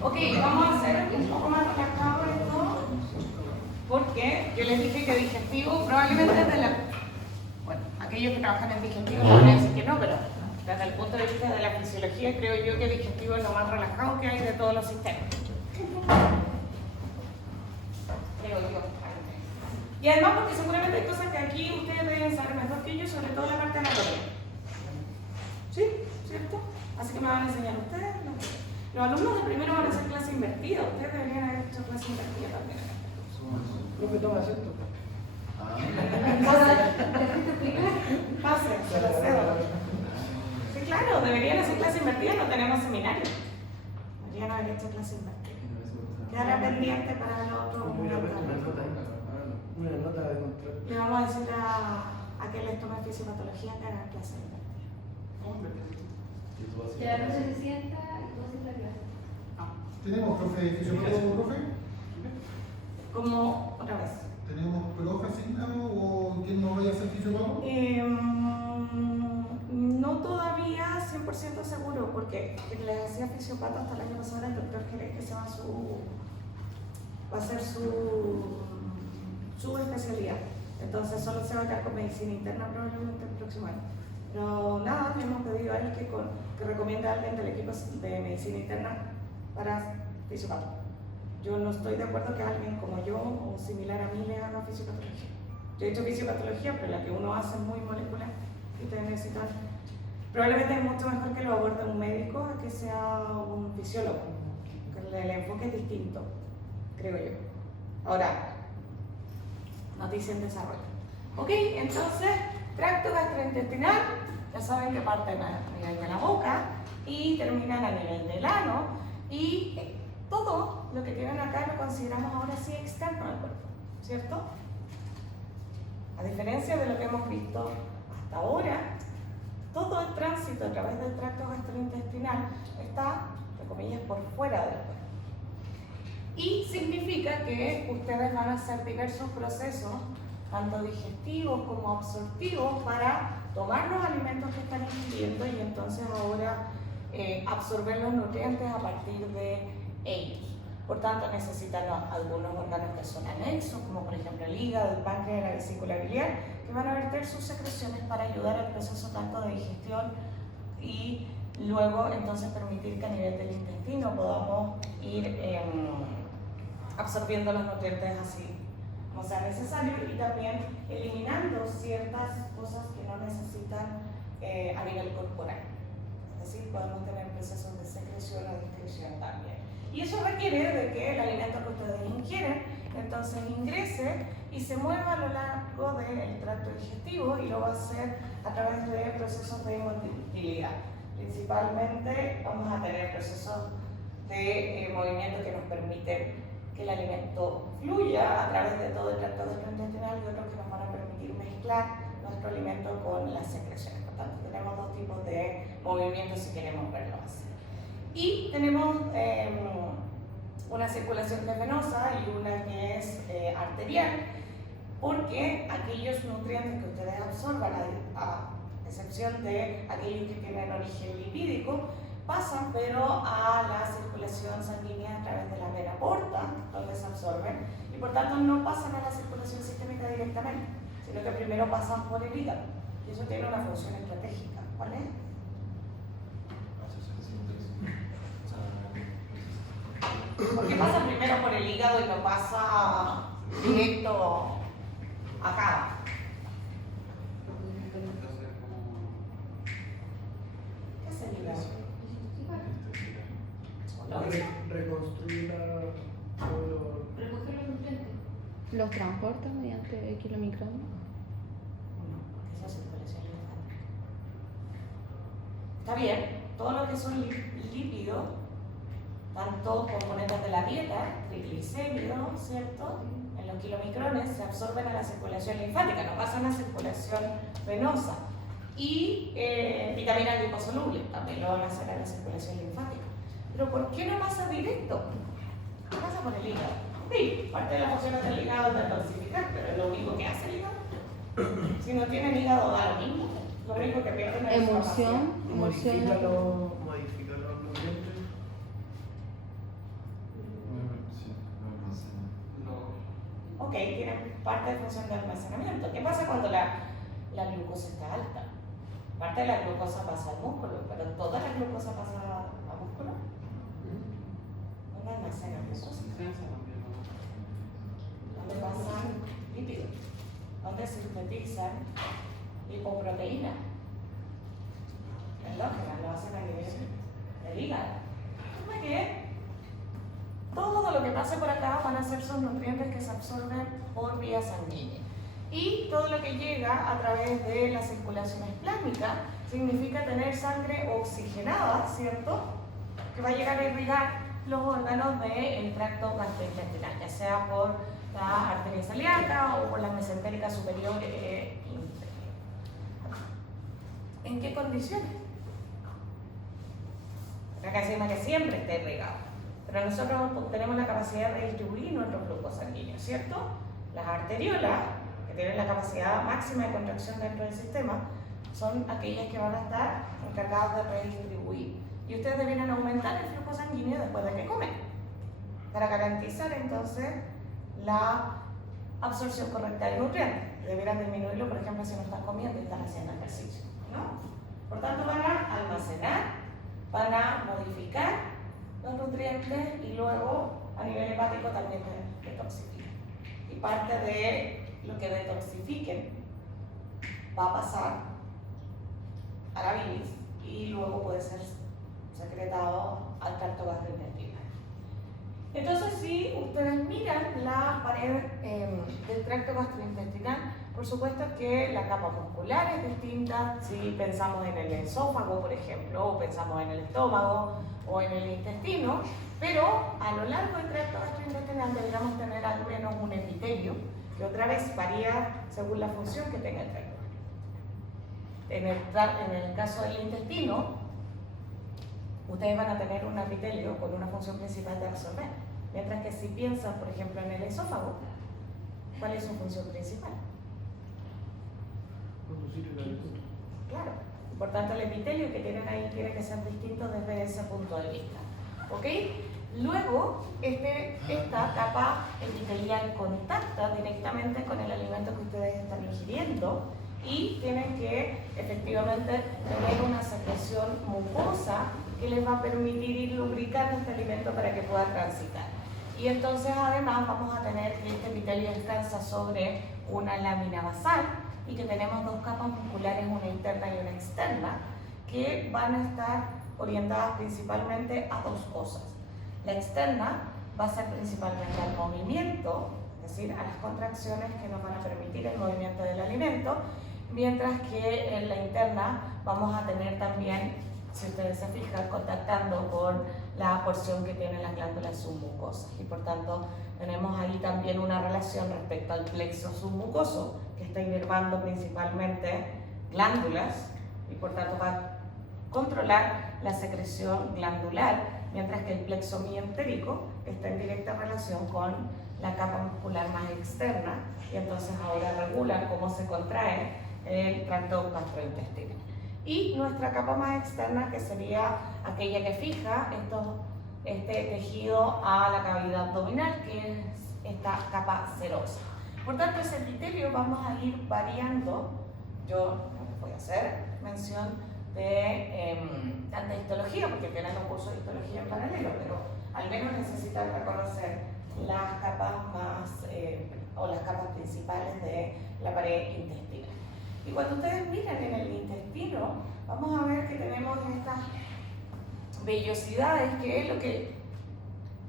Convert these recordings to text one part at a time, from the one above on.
Ok, vamos a hacer un poco más relajado esto, porque yo les dije que digestivo probablemente desde la... Bueno, aquellos que trabajan en digestivo no van a decir que no, pero desde el punto de vista de la fisiología creo yo que digestivo es lo más relajado que hay de todos los sistemas. Creo yo. Y además porque seguramente hay cosas que aquí ustedes deben saber mejor que yo, sobre todo la parte anatómica. ¿Sí? ¿Cierto? Así que me van a enseñar ustedes. Los alumnos de primero van a hacer clase invertida. Ustedes deberían haber hecho clase invertida también. Profe, toma asiento. Pase, se la cedo. Sí, claro, deberían hacer clase invertida, no tenemos seminario. Deberían haber hecho clase invertida. Quedará pendiente para el otro. Una nota de control. Le vamos a decir a que les tome fisiopatología que hagan clase invertida. Ya no se sienta y tú haces la clase. ¿Tenemos profe de fisiopatología, profe? Como otra vez. ¿Tenemos profe asignado o quién nos vaya a hacer fisiopatología? No todavía 100% seguro, porque quien les hacía fisiopato hasta el año pasado era el doctor Jerez, que va a ser su especialidad. Entonces solo se va a quedar con medicina interna probablemente el próximo año. Pero nada, le hemos pedido a él que recomiende a alguien del equipo de medicina interna para fisiopato. Yo no estoy de acuerdo que alguien como yo o similar a mí le haga fisiopatología. Yo he hecho fisiopatología, pero la que uno hace es muy molecular y te necesitan. Probablemente es mucho mejor que lo aborde un médico a que sea un fisiólogo. Que el enfoque es distinto, creo yo. Ahora, noticia en desarrollo. Ok, entonces, tracto gastrointestinal, ya saben que parten a nivel de la boca y terminan a nivel del ano, y todo lo que tienen acá lo consideramos ahora sí externo al cuerpo, ¿cierto? A diferencia de lo que hemos visto hasta ahora, todo el tránsito a través del tracto gastrointestinal está, entre comillas, por fuera del cuerpo. Y significa que ustedes van a hacer diversos procesos, tanto digestivos como absortivos, para tomar los alimentos que están ingiriendo y entonces ahora absorber los nutrientes a partir de ellos. Por tanto, necesitan algunos órganos que son anexos, como por ejemplo el hígado, el páncreas, la vesícula biliar, que van a verter sus secreciones para ayudar al proceso tanto de digestión y luego entonces permitir que a nivel del intestino podamos ir absorbiendo los nutrientes así como sea necesario y también eliminando ciertas cosas que no necesitan a nivel corporal. Es decir, podemos tener procesos de secreción o discreción también. Y eso requiere de que el alimento que ustedes ingieren entonces ingrese y se mueva a lo largo del tracto digestivo, y lo va a hacer a través de procesos de motilidad. Principalmente vamos a tener procesos de movimiento que nos permiten que el alimento fluya a través de todo el tracto gastrointestinal, y otros que nos van a permitir mezclar nuestro alimento con las secreciones. Por tanto, tenemos dos tipos de movimientos si queremos verlo así. Y tenemos una circulación que es venosa y una que es arterial, porque aquellos nutrientes que ustedes absorban, a excepción de aquellos que tienen origen lipídico, pasan pero a la circulación sanguínea a través de la vena porta, donde se absorben, y por tanto no pasan a la circulación sistémica directamente, sino que primero pasan por el hígado, y eso tiene una función estratégica. ¿Cuál es? ¿Por qué pasa primero por el hígado y no pasa directo acá? ¿Qué es el hígado? Reconstruir Recoger los nutrientes. ¿Los transporta mediante kilomicrones? No, porque esa es circulación linfática. Está bien, todo lo que son lípidos, tanto componentes de la dieta, triglicéridos, ¿cierto? En los kilomicrones se absorben a la circulación linfática, no pasan a la circulación venosa. Y vitaminas liposolubles también lo van a hacer a la circulación linfática. Pero ¿por qué no pasa directo? Pasa por el hígado. Sí, parte de las funciones del hígado es detoxificar, pero es lo único que hace el hígado. Si no tienen hígado, da lo mismo. Lo único que pierden es Emulsión. modificar los nutrientes. Ok, tienen parte de función de almacenamiento. ¿Qué pasa cuando la glucosa está alta? Parte de la glucosa pasa al músculo, pero toda la glucosa pasa al músculo. ¿Dónde almacena glucosa? ¿Dónde pasan lípidos? ¿Dónde sintetizan lipoproteína? Endógena, lo hacen a nivel del hígado. ¿Cómo que todo lo que pase por acá van a ser sus nutrientes que se absorben por vía sanguínea? Y todo lo que llega a través de la circulación esplácnica significa tener sangre oxigenada, ¿cierto? Que va a llegar a irrigar los órganos del tracto gastrointestinal, ya sea por la arteria celíaca o por la mesentérica superior e inferior. ¿En qué condiciones? Acá se llama que siempre está irrigado, pero nosotros tenemos la capacidad de redistribuir nuestros flujos sanguíneos, ¿cierto? Las arteriolas, que tienen la capacidad máxima de contracción dentro del sistema, son aquellas que van a estar encargadas de redistribuir. Y ustedes deberían aumentar el flujo sanguíneo después de que comen, para garantizar entonces la absorción correcta de nutrientes. Deberían disminuirlo, por ejemplo, si no están comiendo y están haciendo ejercicio, ¿no? Por tanto, van a almacenar, van a modificar los nutrientes y luego a nivel hepático también detoxifican. Y parte de lo que detoxifiquen va a pasar a la bilis y luego puede ser secretado al tracto gastrointestinal. Entonces, si ustedes miran la pared del tracto gastrointestinal, por supuesto que la capa muscular es distinta si pensamos en el esófago, por ejemplo, o pensamos en el estómago o en el intestino, pero a lo largo del tracto gastrointestinal deberíamos tener al menos un epitelio, que otra vez varía según la función que tenga el tracto. En el caso del intestino, ustedes van a tener un epitelio con una función principal de absorber, mientras que si piensan, por ejemplo, en el esófago, ¿cuál es su función principal? Claro, por tanto el epitelio que tienen ahí tiene que ser distinto desde ese punto de vista, ¿ok? Luego, esta capa epitelial contacta directamente con el alimento que ustedes están ingiriendo y tienen que efectivamente tener una secreción mucosa que les va a permitir ir lubricando este alimento para que pueda transitar. Y entonces además vamos a tener que este epitelio descansa sobre una lámina basal y que tenemos dos capas musculares, una interna y una externa, que van a estar orientadas principalmente a dos cosas. La externa va a ser principalmente al movimiento, es decir, a las contracciones que nos van a permitir el movimiento del alimento, mientras que en la interna vamos a tener también, si ustedes se fijan, contactando con la porción que tienen las glándulas submucosas. Y por tanto, tenemos ahí también una relación respecto al plexo submucoso, que está inervando principalmente glándulas y por tanto va a controlar la secreción glandular, mientras que el plexo mientérico está en directa relación con la capa muscular más externa y entonces ahora regula cómo se contrae el tracto gastrointestinal. Y nuestra capa más externa, que sería aquella que fija este tejido a la cavidad abdominal, que es esta capa serosa. Por tanto, ese epitelio vamos a ir variando. Yo les voy a hacer mención de tanta histología, porque tienen un curso de histología en paralelo, pero al menos necesitan reconocer las capas más o las capas principales de la pared intestinal. Y cuando ustedes miran en el intestino, vamos a ver que tenemos estas vellosidades que lo que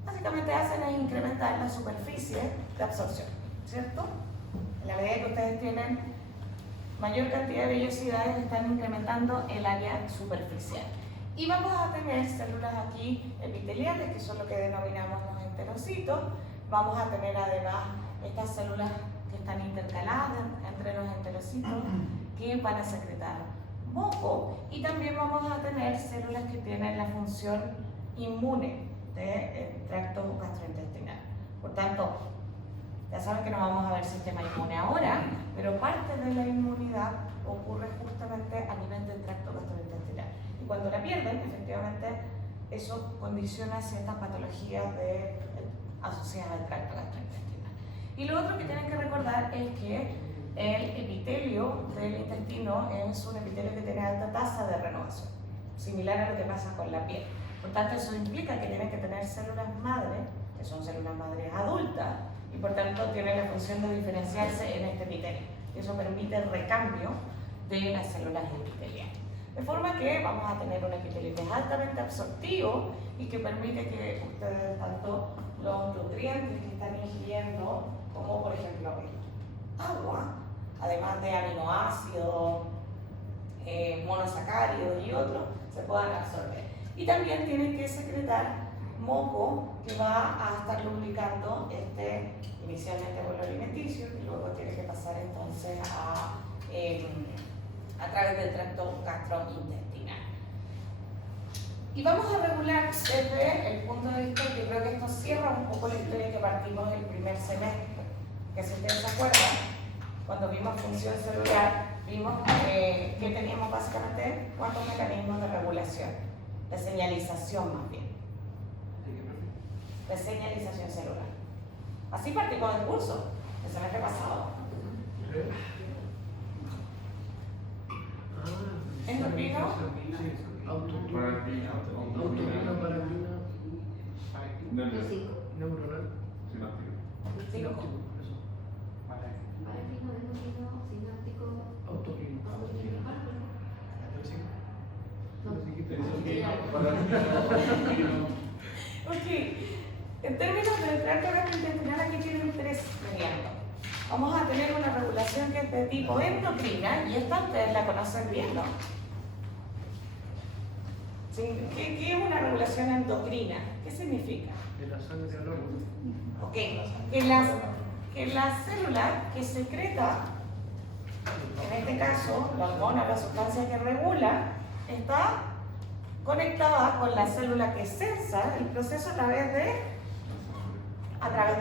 básicamente hacen es incrementar la superficie de absorción, ¿cierto? En la medida que ustedes tienen mayor cantidad de vellosidades, están incrementando el área superficial. Y vamos a tener células aquí epiteliales, que son lo que denominamos los enterocitos. Vamos a tener además estas células que están intercaladas entre los enterocitos, que van a secretar moco, y también vamos a tener células que tienen la función inmune del tracto gastrointestinal. Por tanto, ya saben que no vamos a ver sistema inmune ahora, pero parte de la inmunidad ocurre justamente a nivel del tracto gastrointestinal. Y cuando la pierden, efectivamente, eso condiciona ciertas patologías asociadas al tracto gastrointestinal. Y lo otro que tienen que recordar es que el epitelio del intestino es un epitelio que tiene alta tasa de renovación, similar a lo que pasa con la piel. Por tanto, eso implica que tienen que tener células madre, que son células madres adultas, y por tanto tienen la función de diferenciarse en este epitelio. Y eso permite el recambio de las células epiteliales. De forma que vamos a tener un epitelio que es altamente absortivo y que permite que ustedes tanto los nutrientes que están ingiriendo, como por ejemplo el agua, además de aminoácidos, monosacáridos y otros, se puedan absorber. Y también tienen que secretar moco que va a estar lubricando inicialmente bolo alimenticio y luego tiene que pasar entonces a través del tracto gastrointestinal. Y vamos a regular desde el punto de vista que creo que esto cierra un poco la historia que partimos el primer semestre, que si ustedes se acuerdan, cuando vimos función celular, vimos que teníamos básicamente 4 mecanismos de regulación, de señalización más bien, de señalización celular. Así partimos del curso, el semestre pasado. Endocrino, Autocrina, paracrina, neuronal. cinco. Paracrino, endocrino, sináptico, Autocrina. Ok, en términos del tracto gastrointestinal aquí tienen 3 variantes. Vamos a tener una regulación que es de tipo endocrina y esta ustedes la conocen bien, ¿no? Sí, ¿qué es una regulación endocrina? ¿Qué significa? De la sangre al órgano. Ok, que la célula que secreta, en este caso, la hormona, la sustancia que regula, está conectada con la célula que sensa el proceso a través de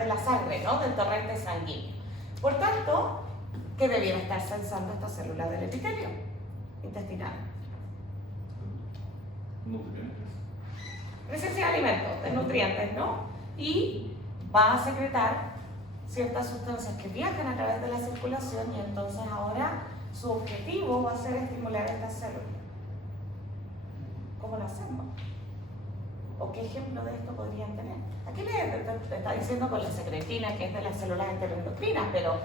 la sangre, ¿no? Del torrente sanguíneo. Por tanto, ¿qué debiera estar sensando esta célula del epitelio intestinal? Presencia de alimentos, de nutrientes, ¿no? Y va a secretar ciertas sustancias que viajan a través de la circulación y entonces ahora su objetivo va a ser estimular esta célula. ¿Cómo lo hacemos? ¿O qué ejemplo de esto podrían tener? Aquí le está diciendo con la secretina, que es de las células enteroendocrinas, pero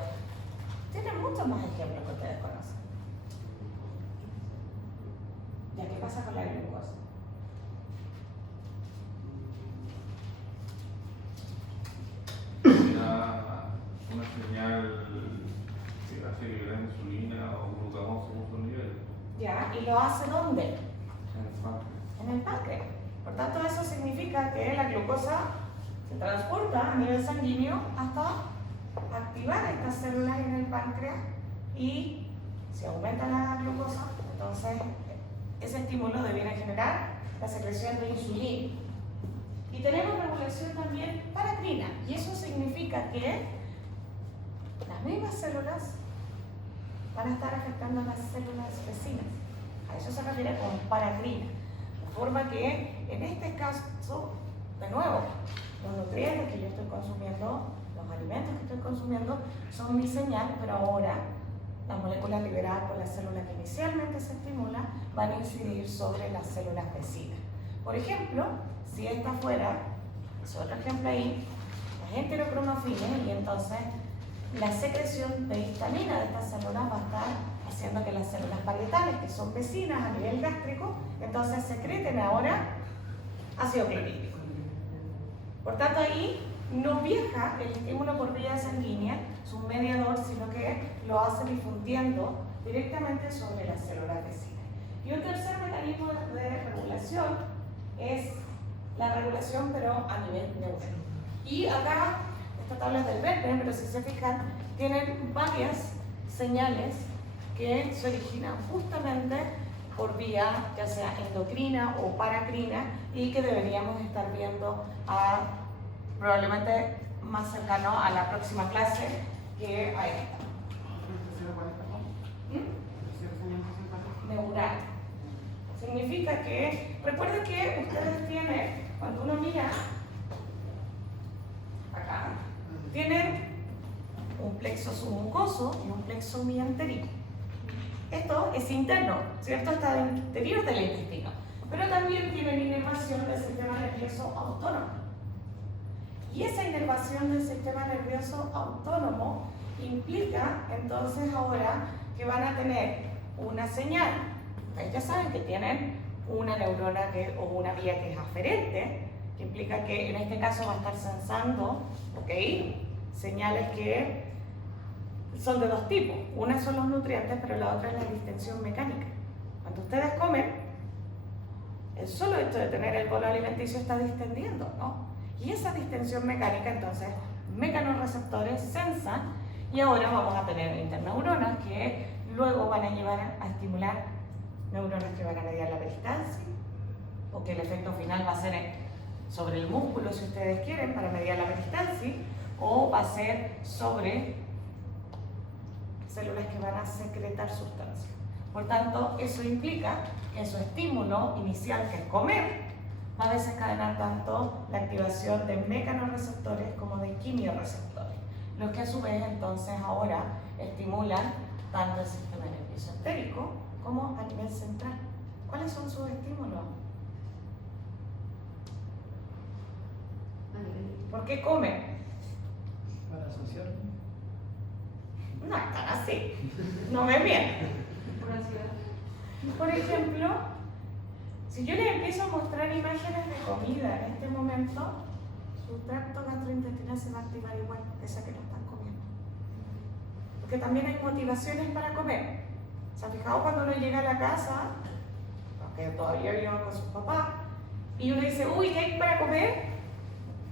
tienen muchos más ejemplos que ustedes conocen. ¿Ya qué pasa con la glucosa? Una señal que hace liberar insulina o glucagón según su nivel. ¿Ya? ¿Y lo hace dónde? En el páncreas. En el páncreas. Por tanto, eso significa que la glucosa se transporta a nivel sanguíneo hasta activar estas células en el páncreas y si aumenta la glucosa, entonces ese estímulo debiera generar la secreción de insulina. Y tenemos regulación también paracrina, y eso significa que las mismas células van a estar afectando a las células vecinas. A eso se refiere con paracrina. De forma que en este caso, de nuevo, los nutrientes que yo estoy consumiendo, los alimentos que estoy consumiendo, son mi señal, pero ahora las moléculas liberadas por la célula que inicialmente se estimula van a incidir sobre las células vecinas. Por ejemplo, si esta fuera, es otro ejemplo ahí, las enterocromafines, y entonces la secreción de histamina de estas células va a estar haciendo que las células parietales, que son vecinas a nivel gástrico, entonces secreten ahora ácido clorhídrico. Por tanto, ahí no viaja el estímulo por vía sanguínea, es un mediador, sino que lo hace difundiendo directamente sobre las células vecinas. Y un tercer mecanismo de regulación es la regulación, pero a nivel neuronal. Y acá, esta tabla es del verde, pero si se fijan, tienen varias señales que se originan justamente por vía ya sea endocrina o paracrina y que deberíamos estar viendo probablemente más cercano a la próxima clase que a esta. Neural. Significa que, recuerden que ustedes tienen, cuando uno mira acá, tienen plexo submucoso y un plexo mientérico. Esto es interno, ¿cierto? Está al interior del intestino, pero también tienen inervación del sistema nervioso autónomo. Y esa inervación del sistema nervioso autónomo implica entonces ahora que van a tener una señal. Ustedes ya saben que tienen una neurona o una vía que es aferente, que implica que en este caso va a estar sensando, ¿ok?, señales que son de dos tipos. Una son los nutrientes, pero la otra es la distensión mecánica. Cuando ustedes comen, el solo hecho de tener el bolo alimenticio está distendiendo, ¿no? Y esa distensión mecánica, entonces, mecanorreceptores sensan, y ahora vamos a tener interneuronas que luego van a llevar a estimular neuronas que van a mediar la peristancia, o que el efecto final va a ser sobre el músculo, si ustedes quieren, para mediar la peristancia, o va a ser sobre células que van a secretar sustancias. Por tanto, eso implica que su estímulo inicial, que es comer, va a desencadenar tanto la activación de mecanorreceptores como de quimiorreceptores, los que a su vez entonces ahora estimulan tanto el sistema nervioso entérico como a nivel central. ¿Cuáles son sus estímulos? ¿Por qué comen? Para asociar. No están así, no me mienten. Por ejemplo, si yo les empiezo a mostrar imágenes de comida en este momento, su tracto gastrointestinal se va a activar igual que esa que no están comiendo. Porque también hay motivaciones para comer. ¿Se han fijado cuando uno llega a la casa, aunque todavía viven con sus papás, y uno dice, uy, ¿qué hay para comer?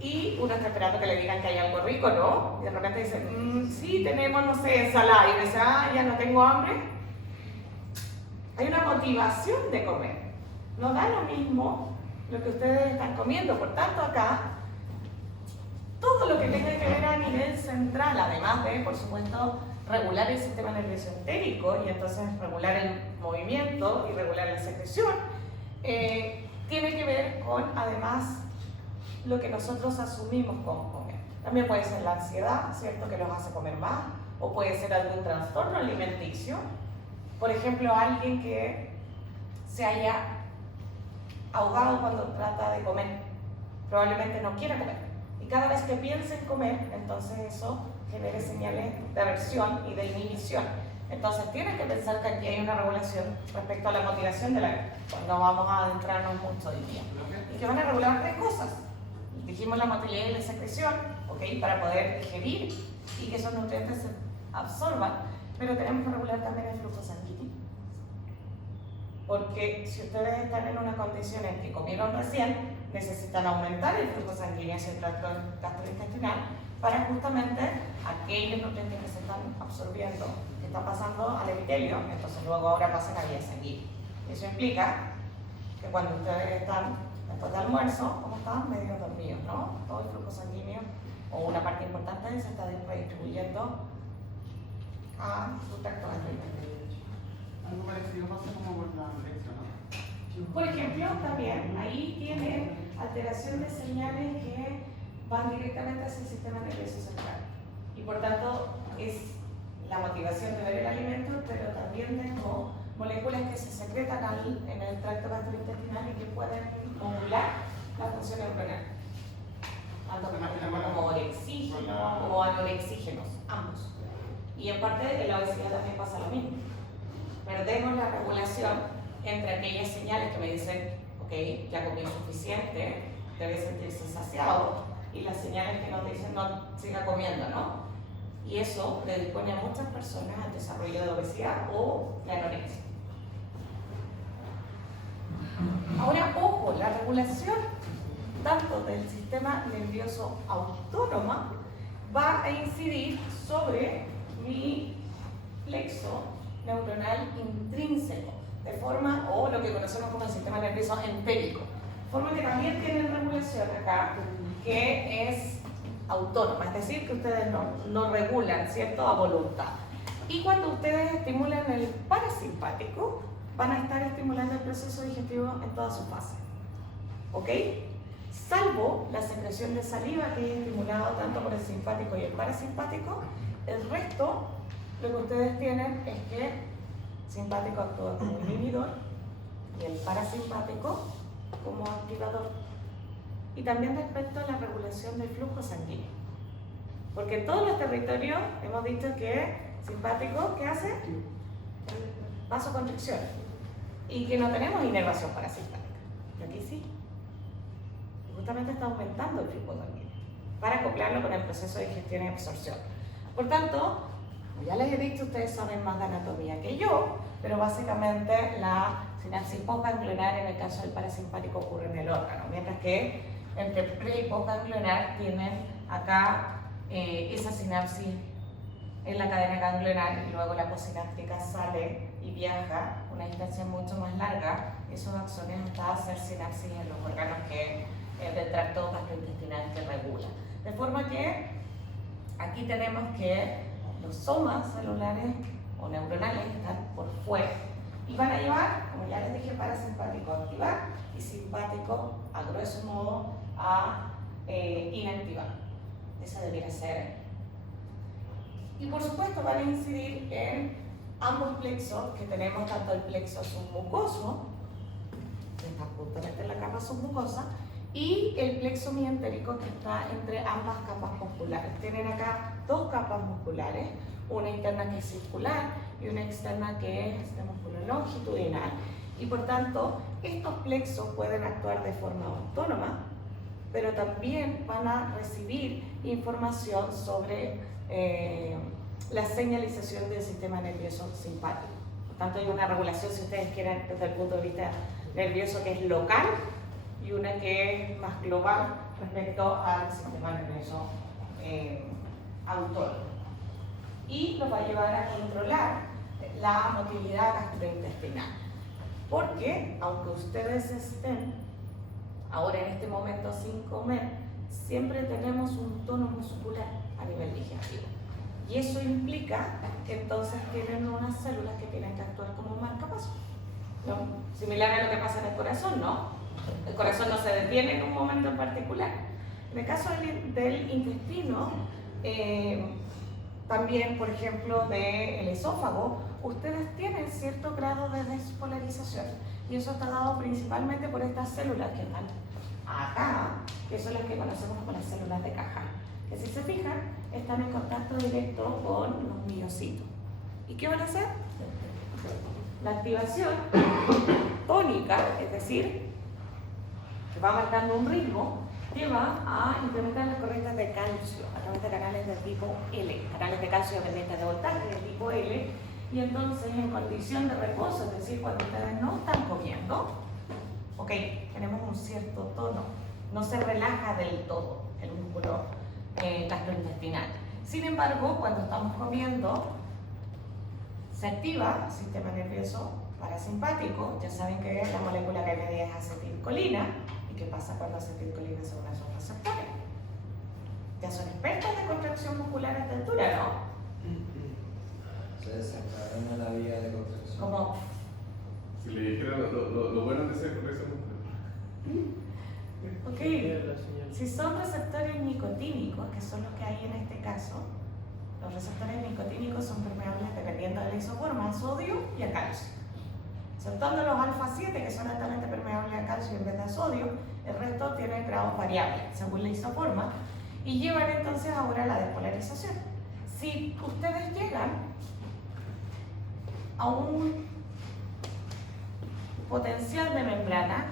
Y uno está esperando que le digan que hay algo rico, ¿no? Y de repente dice, sí, tenemos, no sé, ensalada. Y dice, ya no tengo hambre. Hay una motivación de comer. No da lo mismo lo que ustedes están comiendo. Por tanto, acá, todo lo que tenga que ver a nivel central, además de, por supuesto, regular el sistema nervioso entérico y entonces regular el movimiento y regular la secreción, tiene que ver con, además, lo que nosotros asumimos como comer. También puede ser la ansiedad, ¿cierto?, que los hace comer más, o puede ser algún trastorno alimenticio. Por ejemplo, alguien que se haya ahogado cuando trata de comer, probablemente no quiera comer. Y cada vez que piense en comer, entonces eso genera señales de aversión y de inhibición. Entonces tienen que pensar que aquí hay una regulación respecto a la motivación de la vida. No vamos a adentrarnos mucho hoy día. Y que van a regular tres cosas. Dijimos la motilidad y la secreción, ¿ok?, para poder digerir y que esos nutrientes se absorban, pero tenemos que regular también el flujo sanguíneo. Porque si ustedes están en una condición en que comieron recién, necesitan aumentar el flujo sanguíneo hacia el tracto gastrointestinal para justamente aquellos nutrientes que se están absorbiendo, que están pasando al epitelio, entonces luego ahora pasan a vía sanguínea. Eso implica que cuando ustedes están después de almuerzo, como estaban medio dormidos, ¿no? Todo el flujo sanguíneo, o una parte importante, se está redistribuyendo a su tracto gastrointestinal. Algo parecido pasa como con la anorexia, ¿no? Por ejemplo, también ahí tiene alteración de señales que van directamente hacia el sistema nervioso central. Y por tanto, es la motivación de ver el alimento, pero también tengo moléculas que se secretan en el tracto gastrointestinal y que pueden modular la función neuronal, tanto como orexígenos o anorexígenos, ambos. Y en parte en la obesidad también pasa lo mismo. Perdemos la regulación entre aquellas señales que me dicen, ok, ya comí suficiente, debe sentirse saciado, y las señales que nos dicen, no, siga comiendo, ¿no? Y eso predispone a muchas personas al desarrollo de obesidad o de anorexia. Ahora, ojo, la regulación tanto del sistema nervioso autónomo va a incidir sobre mi plexo neuronal intrínseco, de forma, o lo que conocemos como el sistema nervioso entérico, de forma que también tienen regulación acá, que es autónoma, es decir, que ustedes no regulan, ¿cierto?, a voluntad. Y cuando ustedes estimulan el parasimpático, van a estar estimulando el proceso digestivo en toda su fase, ¿ok? Salvo la secreción de saliva, que es estimulado tanto por el simpático y el parasimpático, El resto, lo que ustedes tienen es que simpático actúa como inhibidor y el parasimpático como activador. Y también respecto a la regulación del flujo sanguíneo. Porque en todos los territorios hemos dicho que simpático, ¿qué hace? Vasoconstricción. Y que no tenemos inervación parasimpática. Y aquí sí. Justamente está aumentando el flujo sanguíneo para acoplarlo con el proceso de digestión y absorción. Por tanto, como ya les he dicho, ustedes saben más de anatomía que yo, pero básicamente la sinapsis postganglionar en el caso del parasimpático ocurre en el órgano, mientras que entre pre y postganglionar tienen acá esa sinapsis en la cadena ganglionar y luego la postsináptica sale y viaja una distancia mucho más larga, esos axones hasta hacer sinapsis en los órganos del tracto gastrointestinal que regula. De forma que aquí tenemos que los somas celulares o neuronales están por fuera y van a llevar, como ya les dije, parasimpático a activar y simpático a grueso modo a inactivar. Eso debería ser. Y por supuesto van a incidir en ambos plexos, que tenemos tanto el plexo submucoso, que está justamente en la capa submucosa, y el plexo mientérico, que está entre ambas capas musculares. Tienen acá dos capas musculares, una interna que es circular y una externa que es de músculo longitudinal. Y por tanto, estos plexos pueden actuar de forma autónoma, pero también van a recibir información sobre la señalización del sistema nervioso simpático. Por tanto, hay una regulación, si ustedes quieren, desde el punto de vista nervioso, que es local, y una que es más global respecto al sistema nervioso autónomo. Y nos va a llevar a controlar la motilidad gastrointestinal. Porque, aunque ustedes estén ahora en este momento sin comer, siempre tenemos un tono muscular a nivel digestivo. Y eso implica que entonces tienen unas células que tienen que actuar como marcapasos. ¿No? Similar a lo que pasa en el corazón, ¿no? El corazón no se detiene en un momento en particular. En el caso del intestino, también, por ejemplo, del esófago, ustedes tienen cierto grado de despolarización. Y eso está dado principalmente por estas células que están acá, que son las que conocemos como las células de caja, que si se fijan, están en contacto directo con los miocitos. ¿Y qué van a hacer? La activación tónica, es decir, que va marcando un ritmo, lleva a implementar las corrientes de calcio a través de canales de tipo L, canales de calcio dependientes de voltaje de tipo L, y entonces en condición de reposo, es decir, cuando ustedes no están comiendo, ok, tenemos un cierto tono, no se relaja del todo el músculo gastrointestinal. Sin embargo, cuando estamos comiendo, se activa el sistema nervioso parasimpático. Ya saben que la molécula que media es acetilcolina. ¿Y qué pasa cuando acetilcolina se une a esos receptores? Ya son expertos de contracción muscular a esta altura, ¿no? Se desencadena la vía de contracción. Como, Si le dijera lo bueno que sea corrección ok, La señal. si son receptores nicotínicos, que son los que hay en este caso, los receptores nicotínicos son permeables dependiendo de la isoforma, a sodio y a calcio. Soltando los alfa 7, que son altamente permeables a calcio en vez de a sodio, el resto tiene grados variables según la isoforma y llevan entonces ahora a la despolarización. Si ustedes llegan a un potencial de membrana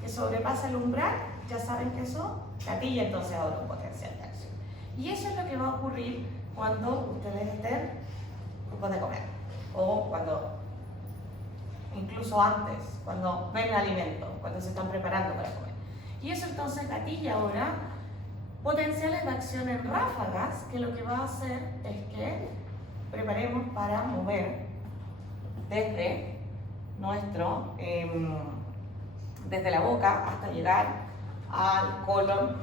que sobrepasa el umbral, ya saben que eso gatilla entonces a otro potencial de acción. Y eso es lo que va a ocurrir cuando ustedes estén después de comer o cuando, incluso antes, cuando ven el alimento, cuando se están preparando para comer. Y eso entonces gatilla ahora potenciales de acción en ráfagas, que lo que va a hacer es que preparemos para mover desde nuestro, desde la boca hasta llegar al colon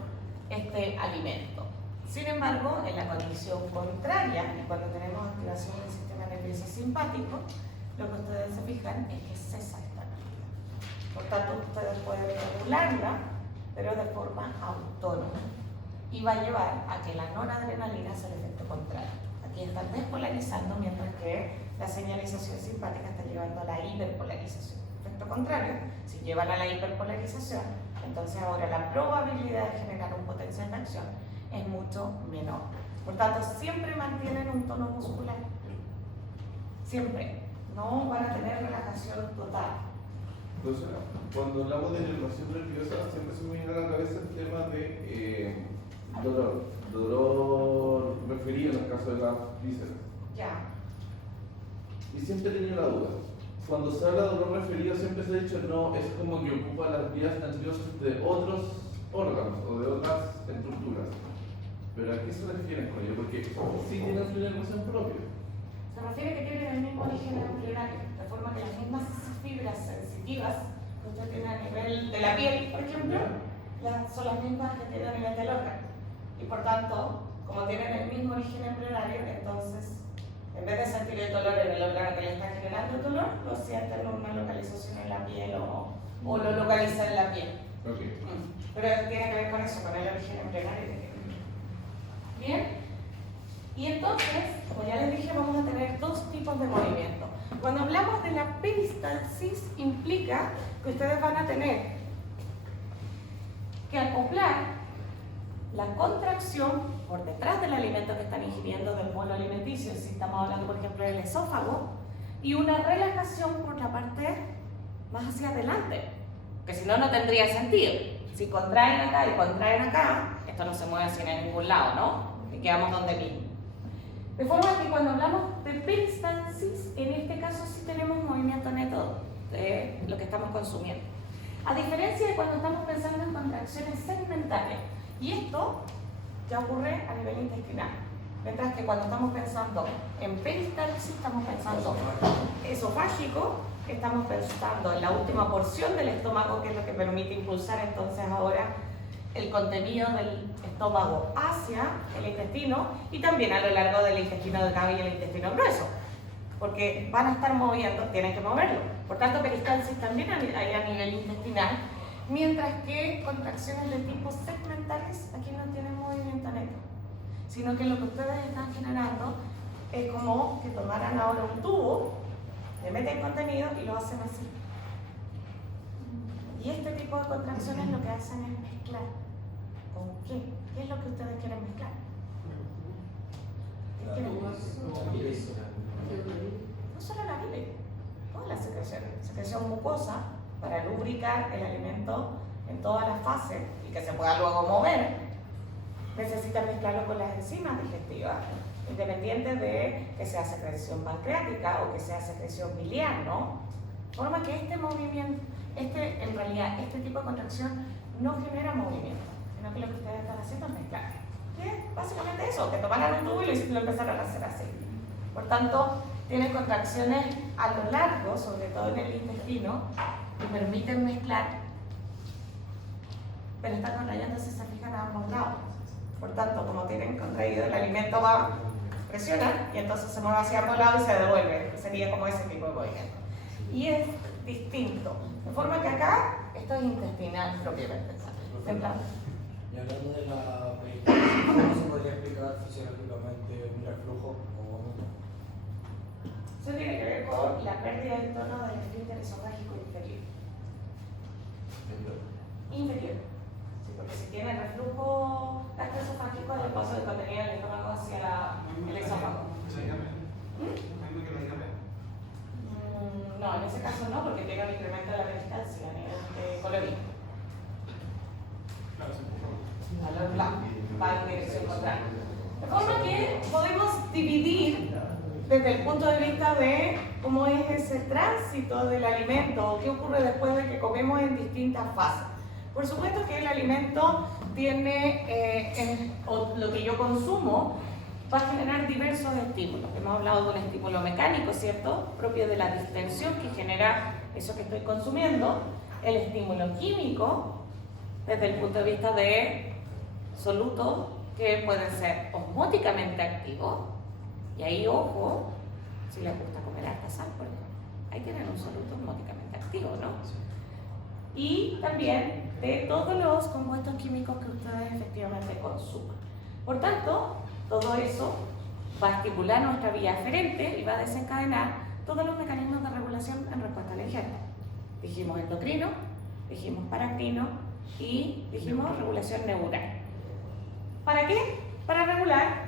este alimento. Sin embargo, en la condición contraria, y cuando tenemos activación del sistema nervioso simpático, lo que ustedes se fijan es que cesa esta actividad. Por tanto, ustedes pueden regularla, pero de forma autónoma. Y va a llevar a que la noradrenalina sea el efecto contrario. Aquí están despolarizando, mientras que la señalización simpática está llevando a la hiperpolarización. Efecto contrario, si llevan a la hiperpolarización, entonces ahora la probabilidad de generar un potencial de acción es mucho menor. Por tanto, siempre mantienen un tono muscular. Siempre. No van a tener relajación total. Entonces, cuando hablamos de inervación nerviosa, siempre se me viene a la cabeza el tema de dolor referido en el caso de las vísceras. Ya. Y siempre he tenido la duda. Cuando se habla de dolor referido, siempre se ha dicho no, es como que ocupa las vías nerviosas de otros órganos o de otras estructuras. ¿Pero a qué se refieren con ello? Porque sí tienen su inervación propia. Se refiere que tienen el mismo origen embrionario, de forma que las mismas fibras sensitivas que usted tiene a nivel de la piel, por ejemplo, son las mismas que tiene a nivel del órgano. Y por tanto, como tienen el mismo origen embrionario, entonces, en vez de sentir el dolor en el órgano que le está generando el dolor, lo sienten en una localización en la piel o lo localiza en la piel. Okay. Pero tiene que ver con eso, con el origen embrionario. Bien. Y entonces, como ya les dije, vamos a tener dos tipos de movimiento. Cuando hablamos de la peristalsis, implica que ustedes van a tener que acoplar la contracción por detrás del alimento que están ingiriendo del bolo alimenticio, si estamos hablando por ejemplo del esófago, y una relajación por la parte más hacia adelante, que si no, no tendría sentido. Si contraen acá y contraen acá, esto no se mueve así en ningún lado, ¿no? Y quedamos donde mismo. De forma que cuando hablamos de peristalsis, en este caso sí tenemos movimiento neto de lo que estamos consumiendo. A diferencia de cuando estamos pensando en contracciones segmentarias, y esto ya ocurre a nivel intestinal. Mientras que cuando estamos pensando en peristalsis, estamos pensando esofágico, estamos pensando en la última porción del estómago, que es lo que permite impulsar entonces ahora el contenido del estómago hacia el intestino y también a lo largo del intestino delgado y el intestino grueso, porque van a estar moviendo, tienen que moverlo. Por tanto, peristalsis también hay a nivel intestinal, mientras que contracciones de tipo segmentales aquí no tienen movimiento neto, sino que lo que ustedes están generando es como que tomaran ahora un tubo, le meten contenido y lo hacen así. Y este tipo de contracciones lo que hacen es mezclar. ¿Con qué? ¿Qué es lo que ustedes quieren mezclar? ¿Qué quieren? No solo la bilis, todas las secreciones. Secreción mucosa para lubricar el alimento en todas las fases y que se pueda luego mover. Necesitan mezclarlo con las enzimas digestivas, independiente de que sea secreción pancreática o que sea secreción biliar, ¿no? De forma que este movimiento, en realidad, este tipo de contracción no genera movimiento, sino que lo que ustedes están haciendo es mezclar. ¿Qué es básicamente eso? Que tomaran un tubo y lo empezaron a hacer así. Por tanto, tienen contracciones a lo largo, sobre todo en el intestino, que permiten mezclar, pero están contrayendo, si se fijan, a ambos lados. Por tanto, como tienen contraído, el alimento va a presionar y entonces se mueve hacia ambos lados y se devuelve. Sería como ese tipo de movimiento. Y es distinto. De forma que acá, esto es intestinal propiamente. Centrado. Y hablando de la peristalsis, ¿cómo se podría explicar fisiológicamente un reflujo o vómito? Eso tiene que ver con la pérdida del tono del esfínter esofágico inferior. Inferior. Sí, porque si tiene reflujo gastroesofágico, es el paso del contenido del estómago hacia el esófago. No, en ese caso no, porque tiene un incremento de la peristalsis a nivel de colorín. Valor blanco, va en dirección contraria. De forma que podemos dividir desde el punto de vista de cómo es ese tránsito del alimento o qué ocurre después de que comemos en distintas fases. Por supuesto que el alimento tiene, o lo que yo consumo, va a generar diversos estímulos. Hemos hablado de un estímulo mecánico, ¿cierto? Propio de la distensión que genera eso que estoy consumiendo. El estímulo químico, desde el punto de vista de solutos que pueden ser osmóticamente activos. Y ahí, ojo, si les gusta comer harta sal, por ejemplo. Ahí tienen un soluto osmóticamente activo, ¿no? Y también de todos los compuestos químicos que ustedes efectivamente consuman. Por tanto, todo eso va a estimular nuestra vía aferente y va a desencadenar todos los mecanismos de regulación en respuesta a la ingesta. Dijimos endocrino, dijimos paracrino y dijimos regulación neural. ¿Para qué? Para regular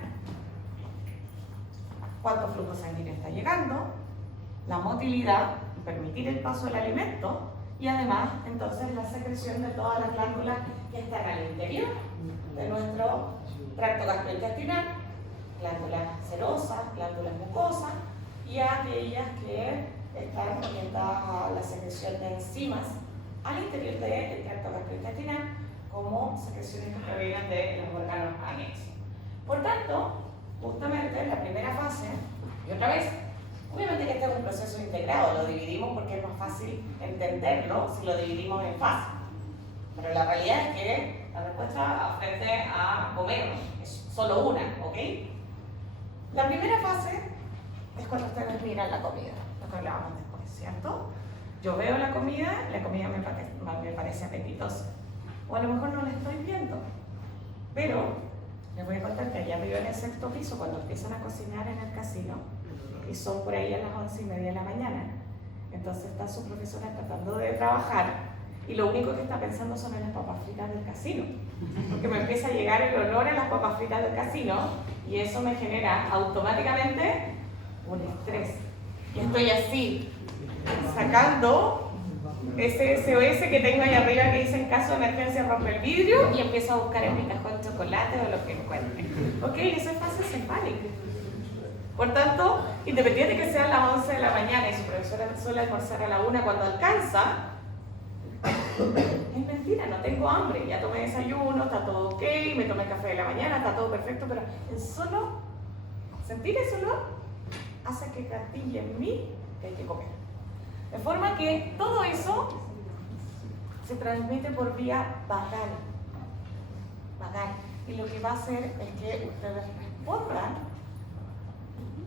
cuánto flujo sanguíneo está llegando, la motilidad, permitir el paso del alimento y además entonces la secreción de todas las glándulas que están al interior de nuestro tracto gastrointestinal, glándulas serosas, glándulas mucosas y aquellas que están orientadas a la secreción de enzimas al interior del tracto gastrointestinal como secreciones que provienen de los órganos anexos. Por tanto, justamente la primera fase, y otra vez, obviamente que este es un proceso integrado, lo dividimos porque es más fácil entenderlo si lo dividimos en fases. Pero la realidad es que la respuesta frente a comer es solo una, ¿ok? La primera fase es cuando ustedes miran la comida, lo que hablábamos después, ¿cierto? Yo veo la comida me parece apetitosa. O a lo mejor no la estoy viendo, pero les voy a contar que allá arriba en el 6º piso, cuando empiezan a cocinar en el casino, y son por ahí a las 11:30 de la mañana, entonces está su profesora tratando de trabajar y lo único que está pensando son en las papas fritas del casino, porque me empieza a llegar el olor a las papas fritas del casino y eso me genera automáticamente un estrés. Y estoy así, sacando ese SOS que tengo ahí arriba que dice en caso de emergencia rompe el vidrio y empiezo a buscar en mi cajón chocolate o lo que encuentre. Ok, eso es fase cefálica. Por tanto, independiente de que sean las 11 de la mañana y su profesora suele almorzar a la 1 cuando alcanza, es mentira, no tengo hambre, ya tomé desayuno, está todo ok, me tomé café de la mañana, está todo perfecto, pero el solo sentir ese olor hace que gatille en mí que hay que comer. De forma que todo eso se transmite por vía vagal. Vagal. Y lo que va a hacer es que ustedes respondan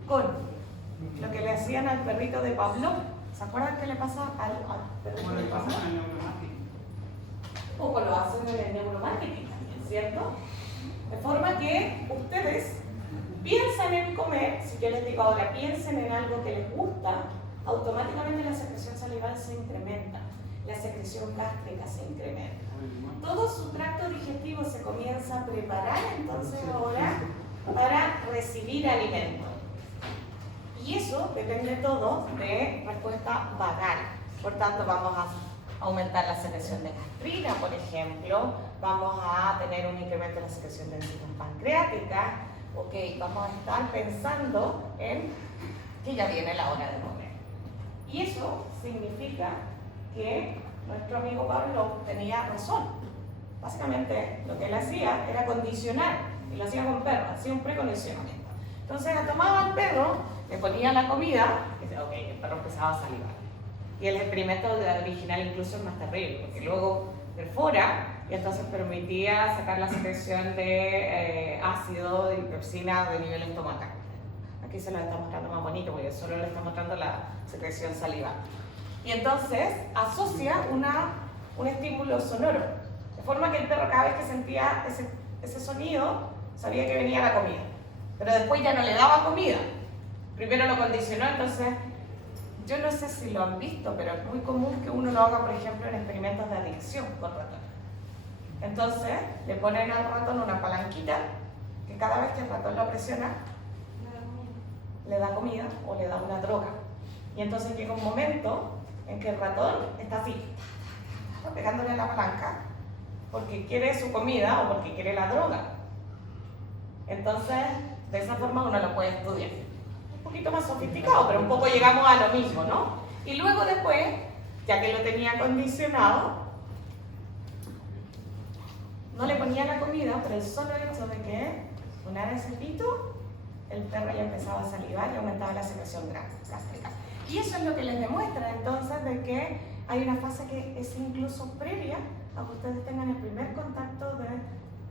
con lo que le hacían al perrito de Pavlov. ¿Se acuerdan qué le pasa al perrito de Pavlov? O lo hacen en el neuromarketing también, ¿cierto? De forma que ustedes piensan en comer, si yo les digo ahora piensen en algo que les gusta, automáticamente la secreción salival se incrementa, la secreción gástrica se incrementa. Todo su tracto digestivo se comienza a preparar entonces ahora para recibir alimento. Y eso depende todo de respuesta vagal. Por tanto, vamos a aumentar la secreción de gastrina, por ejemplo, vamos a tener un incremento en la secreción de enzimas pancreáticas, ok, vamos a estar pensando en que ya viene la hora de comer. Y eso significa que nuestro amigo Pablo tenía razón. Básicamente lo que él hacía era condicionar, y lo hacía con perros, hacía un precondicionamiento. Entonces tomaba al perro, le ponía la comida, y decía, ok, el perro empezaba a salivar. Y el experimento original incluso es más terrible, porque luego perfora y entonces permitía sacar la secreción de ácido de pepsina de nivel estomacal. Aquí se lo está mostrando más bonito porque solo le está mostrando la secreción salival. Y entonces asocia un estímulo sonoro, de forma que el perro cada vez que sentía ese sonido sabía que venía la comida. Pero después ya no le daba comida. Primero lo condicionó, entonces yo no sé si lo han visto, pero es muy común que uno lo haga, por ejemplo, en experimentos de adicción con ratones. Entonces le ponen al ratón una palanquita que cada vez que el ratón lo presiona le da comida o le da una droga. Y entonces llega un momento en que el ratón está así, pegándole a la palanca porque quiere su comida o porque quiere la droga. Entonces, de esa forma uno lo puede estudiar. Un poquito más sofisticado, pero un poco llegamos a lo mismo, ¿no? Y luego después, ya que lo tenía condicionado, no le ponía la comida, pero el solo hecho de que sonara ese pito, el perro ya empezaba a salivar y aumentaba la secreción gástrica. Y eso es lo que les demuestra entonces de que hay una fase que es incluso previa a que ustedes tengan el primer contacto de,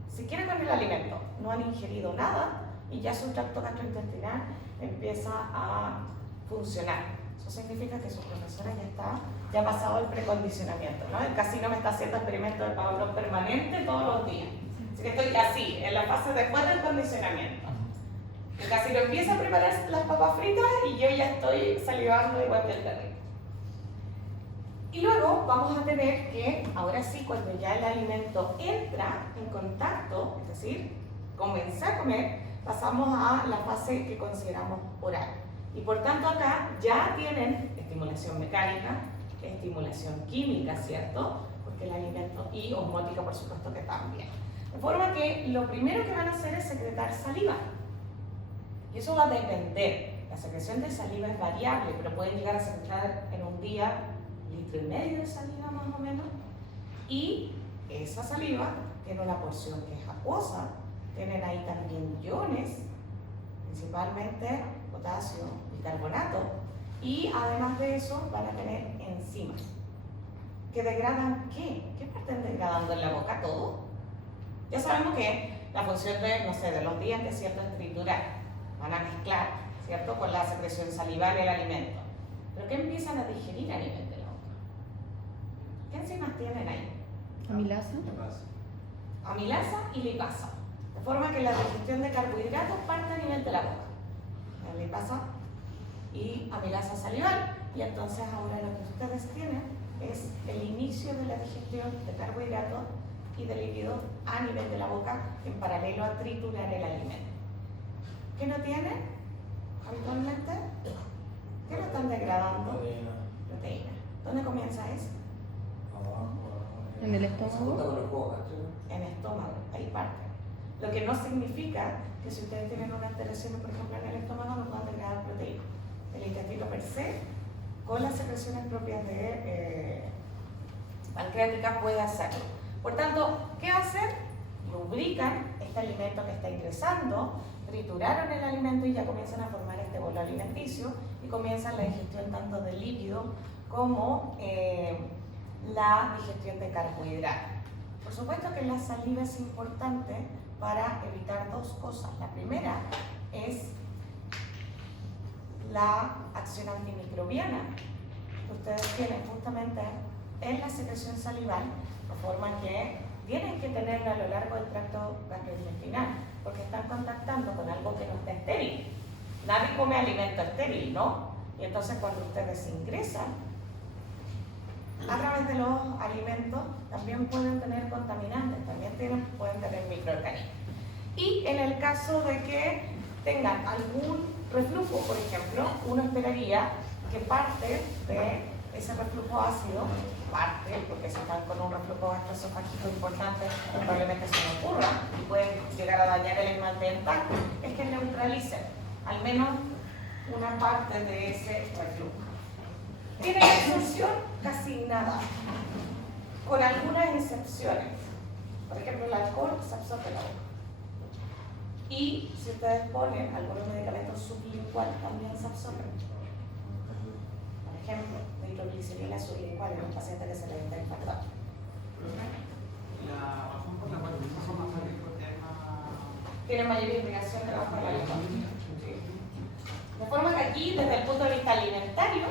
siquiera con el alimento, no han ingerido nada y ya su tracto gastrointestinal empieza a funcionar. Eso significa que su profesora ya ha pasado el precondicionamiento, ¿no? El casino me está haciendo experimento de Pavlov permanente todos los días. Así que estoy así, en la fase después del condicionamiento. Que casi no empieza a preparar las papas fritas y yo ya estoy salivando igual que el perrito. Y luego vamos a tener que, ahora sí, cuando ya el alimento entra en contacto, es decir, comencé a comer, pasamos a la fase que consideramos oral. Y por tanto acá ya tienen estimulación mecánica, estimulación química, ¿cierto? Porque el alimento, y osmótica por supuesto que también. De forma que lo primero que van a hacer es secretar saliva. Y eso va a depender. La secreción de saliva es variable, pero pueden llegar a secretar en un día 1,5 litros de saliva más o menos. Y esa saliva tiene una porción que es acuosa, tienen ahí también iones, principalmente potasio, bicarbonato, y además de eso van a tener enzimas. ¿Que degradan qué? ¿Qué parten degradando en la boca? ¿Todo? Ya sabemos que la función de, no sé, de los dientes, ¿cierto?, es triturar. Van a mezclar, ¿cierto?, con la secreción salival el alimento. ¿Pero qué empiezan a digerir a nivel de la boca? ¿Qué enzimas tienen ahí? Amilasa. Amilasa y lipasa. De forma que la digestión de carbohidratos parte a nivel de la boca. La lipasa y amilasa salival. Y entonces ahora lo que ustedes tienen es el inicio de la digestión de carbohidratos y de líquidos a nivel de la boca en paralelo a triturar el alimento. ¿Qué no tienen habitualmente? ¿Qué lo están degradando? Proteína. ¿Dónde comienza eso? En el Se junta estómago. con los juegos gástricos. En estómago, ahí parte. Lo que no significa que si ustedes tienen una alteración, por ejemplo, en el estómago, no puedan degradar proteína. El intestino per se, con las secreciones propias de pancreática, puede hacerlo. Por tanto, ¿qué hacen? Lubrican este alimento que está ingresando, trituraron el alimento y ya comienzan a formar este bolo alimenticio y comienzan la digestión tanto de líquido como la digestión de carbohidratos. Por supuesto que la saliva es importante para evitar dos cosas. La primera es la acción antimicrobiana que ustedes tienen justamente en la secreción salival, de forma que tienen que tenerla a lo largo del tracto gastrointestinal, porque están contactando con algo que no está estéril. Nadie come alimento estéril, ¿no? Y entonces cuando ustedes ingresan, a través de los alimentos también pueden tener contaminantes, también pueden tener microorganismos. Y en el caso de que tengan algún reflujo, por ejemplo, uno esperaría que parte de ese reflujo ácido, porque si están con un reflujo gastroesofágico importante, probablemente se me ocurra y pueden llegar a dañar el esmalte dental, es que neutralicen al menos una parte de ese reflujo. ¿Tiene absorción? Casi nada, con algunas excepciones. Por ejemplo, el alcohol se absorbe en la boca. Y si ustedes ponen algunos medicamentos sublinguales, también se absorben. Por ejemplo, nitroglicerina sublingual en un paciente que se le está infartando. La razón por la cual son más ricotemas. Tiene mayor irrigación debajo de la lengua. De forma que aquí, desde el punto de vista alimentario,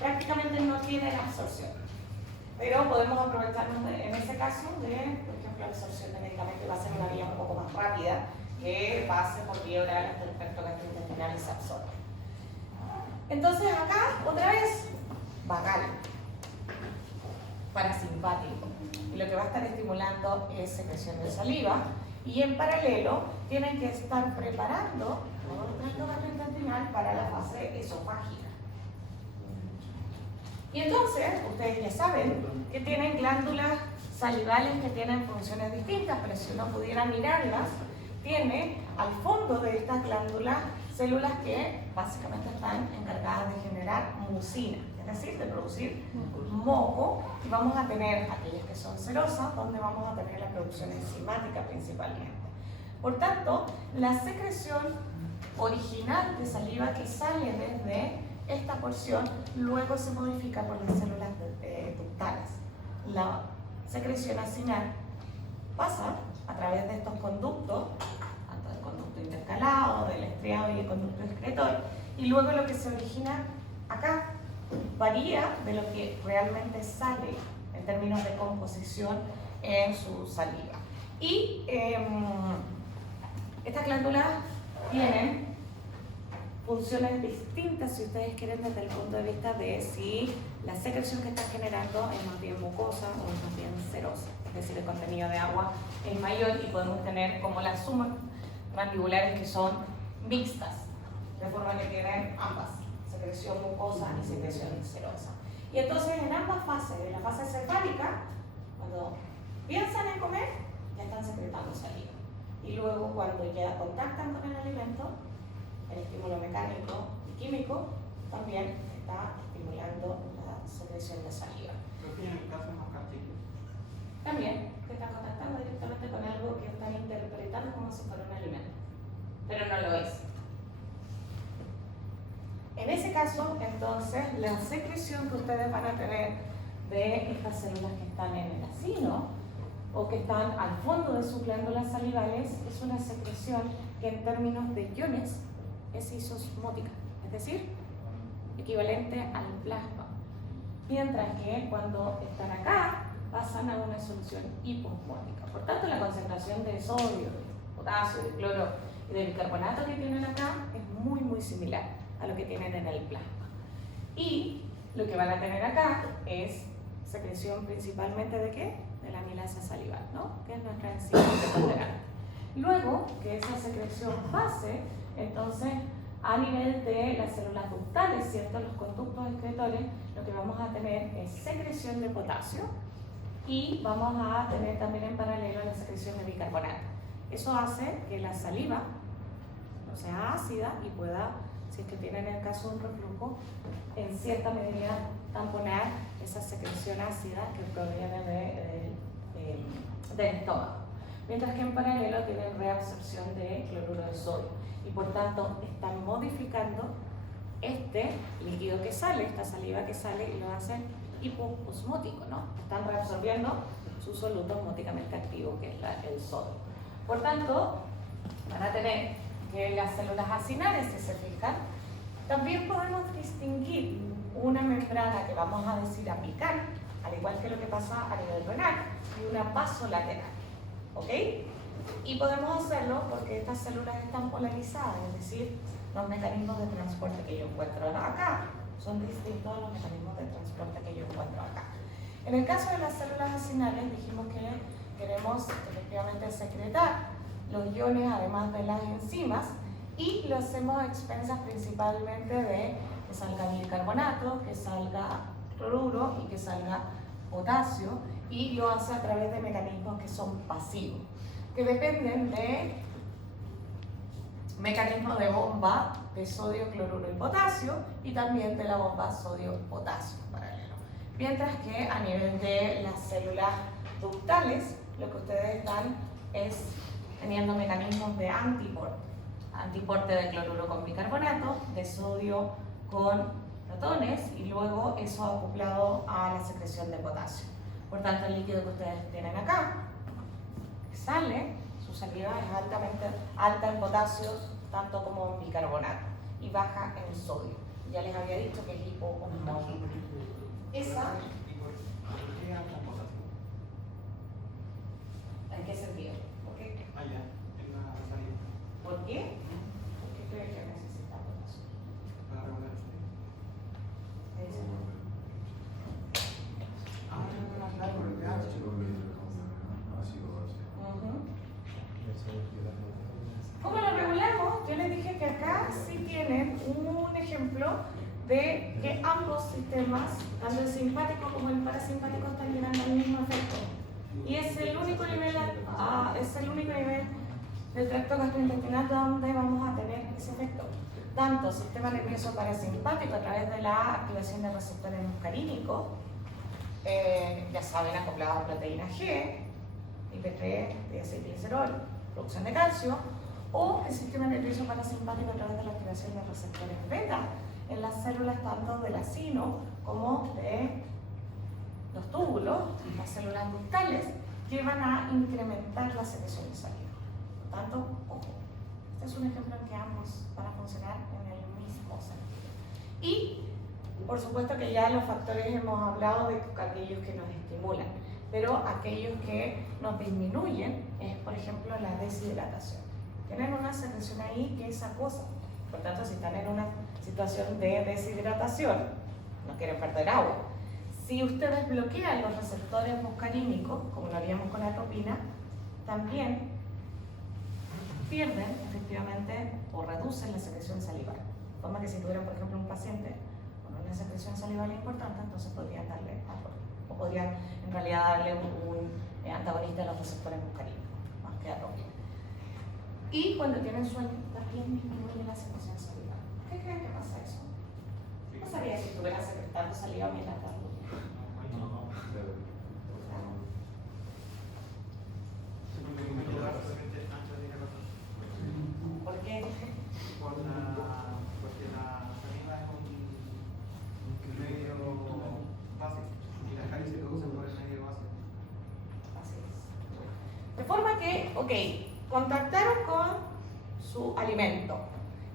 prácticamente no tienen absorción. Pero podemos aprovecharnos en ese caso de, por ejemplo, la absorción de medicamentos, va a ser una vía un poco más rápida que pase por vía oral hasta el tracto gastrointestinal y se absorbe. Entonces acá, otra vez, vagal, parasimpático. Y lo que va a estar estimulando es secreción de saliva. Y en paralelo, tienen que estar preparando todo el tracto gastrointestinal para la fase esofágica. Y entonces, ustedes ya saben que tienen glándulas salivales que tienen funciones distintas, pero si uno pudiera mirarlas, tiene al fondo de estas glándulas células que básicamente están encargadas de generar mucina, es decir, de producir moco, y vamos a tener aquellas que son serosas, donde vamos a tener la producción enzimática principalmente. Por tanto, la secreción original de saliva que sale desde esta porción luego se modifica por las células ductales. La secreción acinal pasa a través de estos conductos, tanto del conducto intercalado, del estriado y el conducto excretor, y luego lo que se origina acá varía de lo que realmente sale en términos de composición en su saliva. Y estas glándulas tienen funciones distintas si ustedes quieren desde el punto de vista de si la secreción que están generando es más bien mucosa o es más bien serosa, es decir, el contenido de agua es mayor y podemos tener como las sumas mandibulares que son mixtas, de forma que tienen ambas, secreción mucosa y secreción serosa. Y entonces en ambas fases, en la fase cefálica, cuando piensan en comer, ya están secretando saliva. Y luego cuando ya contactan con el alimento, el estímulo mecánico y químico también está estimulando la secreción de saliva. Creo que en el caso más castigo. También que están contactando directamente con algo que están interpretando como si fuera un alimento, pero no lo es. En ese caso, entonces, la secreción que ustedes van a tener de estas células que están en el acino o que están al fondo de sus glándulas salivales es una secreción que en términos de iones es isosmótica, es decir, equivalente al plasma. Mientras que cuando están acá, pasan a una solución hiposmótica. Por tanto, la concentración de sodio, de potasio, de cloro y de bicarbonato que tienen acá es muy similar a lo que tienen en el plasma. Y lo que van a tener acá es secreción principalmente ¿de qué? De la amilasa salival, ¿no? Que es nuestra enzima preponderante. Luego que esa secreción pase, entonces a nivel de las células ductales, ¿cierto? Los conductos excretores, lo que vamos a tener es secreción de potasio y vamos a tener también en paralelo la secreción de bicarbonato. Eso hace que la saliva no sea ácida y pueda, si es que tienen en el caso un reflujo, en cierta medida tamponar esa secreción ácida que proviene del estómago. Mientras que en paralelo tienen reabsorción de cloruro de sodio y por tanto están modificando este líquido que sale, esta saliva que sale y lo hacen hipoosmótico, ¿no? Están reabsorbiendo su soluto osmóticamente activo que es el sodio. Por tanto, van a tener que las células acinales, si se fijan, también podemos distinguir una membrana que vamos a decir apical, al igual que lo que pasa a nivel renal, y una vasolateral, ¿ok? Y podemos hacerlo porque estas células están polarizadas, es decir, los mecanismos de transporte que yo encuentro acá son distintos a los mecanismos de transporte que yo encuentro acá. En el caso de las células acinales dijimos que queremos efectivamente secretar los iones además de las enzimas y lo hacemos a expensas principalmente de que salga bicarbonato, que salga cloruro y que salga potasio y lo hace a través de mecanismos que son pasivos, que dependen de mecanismos de bomba de sodio, cloruro y potasio y también de la bomba sodio-potasio paralelo. Mientras que a nivel de las células ductales, lo que ustedes están es teniendo mecanismos de antiporte de cloruro con bicarbonato, de sodio con protones y luego eso acoplado a la secreción de potasio. Por tanto, el líquido que ustedes tienen acá sale, su saliva es altamente alta en potasio, tanto como en bicarbonato, y baja en sodio. Ya les había dicho que es hipoosmótico. Esa, ¿en qué sentido? ¿Por qué? Allá, en la salida, ¿Por qué? Porque creo que necesita potasio. para regular. Ahí se ve. Claro, por el pH. Ujú. ¿Cómo lo regulamos? Yo les dije que acá sí tienen un ejemplo de que ambos sistemas, tanto el simpático como el parasimpático, están llegando al mismo efecto. Y es el único nivel, del tracto gastrointestinal donde vamos a tener ese efecto. Tanto sistema nervioso parasimpático a través de la activación de receptores muscarínicos, ya saben, acoplado a proteína G, IP3, diacilglicerol, producción de calcio, o el sistema nervioso parasimpático a través de la activación de receptores beta en las células tanto del acino como de los túbulos, las células ductales, que van a incrementar la secreción de saliva. Por tanto, ojo, este es un ejemplo en que ambos van a funcionar en el mismo sentido. Y, por supuesto que ya los factores hemos hablado de aquellos que nos estimulan, pero aquellos que nos disminuyen es, por ejemplo, la deshidratación. Tienen una secreción ahí que es acuosa, Por tanto, si están en una situación de deshidratación, no quieren perder agua. Si ustedes bloquean los receptores muscarínicos, como lo haríamos con la atropina, también pierden efectivamente o reducen la secreción salival. De forma que si tuvieran, por ejemplo, un paciente con una secreción salival importante, entonces podrían darle algo, o podrían en realidad darle un antagonista de los receptores muscarínicos, más que atropina. Y cuando tienen sueño, también disminuye la secreción salival. ¿Qué creen que pasa eso? ¿Qué pasaría si estuvieran secretando saliva mientras están durmiendo? ¿Por qué? Porque la saliva es un medio básico y la caries se producen por el medio básico. Así es. De forma que, ok, contactaron con su alimento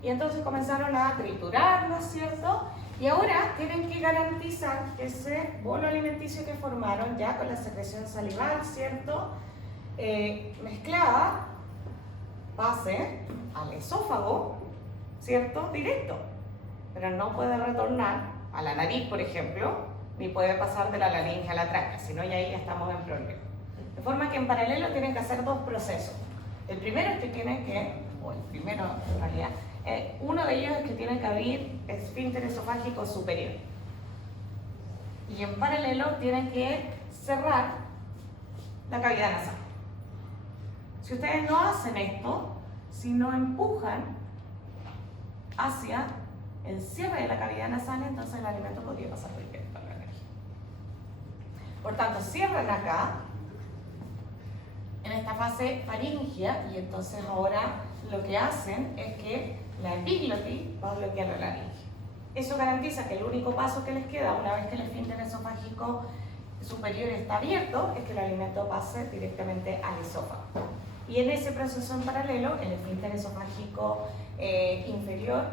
y entonces comenzaron a triturarlo, ¿cierto? Y ahora tienen que garantizar que ese bolo alimenticio que formaron ya con la secreción salival, ¿cierto? Mezclada, pase al esófago, ¿cierto? Directo, pero no puede retornar a la nariz, por ejemplo, ni puede pasar de la laringe a la tráquea, sino ya ahí ya estamos en problema. De forma que en paralelo tienen que hacer dos procesos. El primero es que tienen que, o el primero en realidad, uno de ellos es que tienen que abrir el esfínter esofágico superior. Y en paralelo tienen que cerrar la cavidad nasal. Si ustedes no hacen esto, si no empujan hacia el cierre de la cavidad nasal, entonces el alimento podría pasar directo a la nariz. Por tanto, cierran acá, en esta fase faringea, y entonces ahora lo que hacen es que la epiglotis va a bloquear la laringe. Eso garantiza que el único paso que les queda una vez que el esfínter esofágico superior está abierto es que el alimento pase directamente al esófago. Y en ese proceso en paralelo, el esfínter esofágico inferior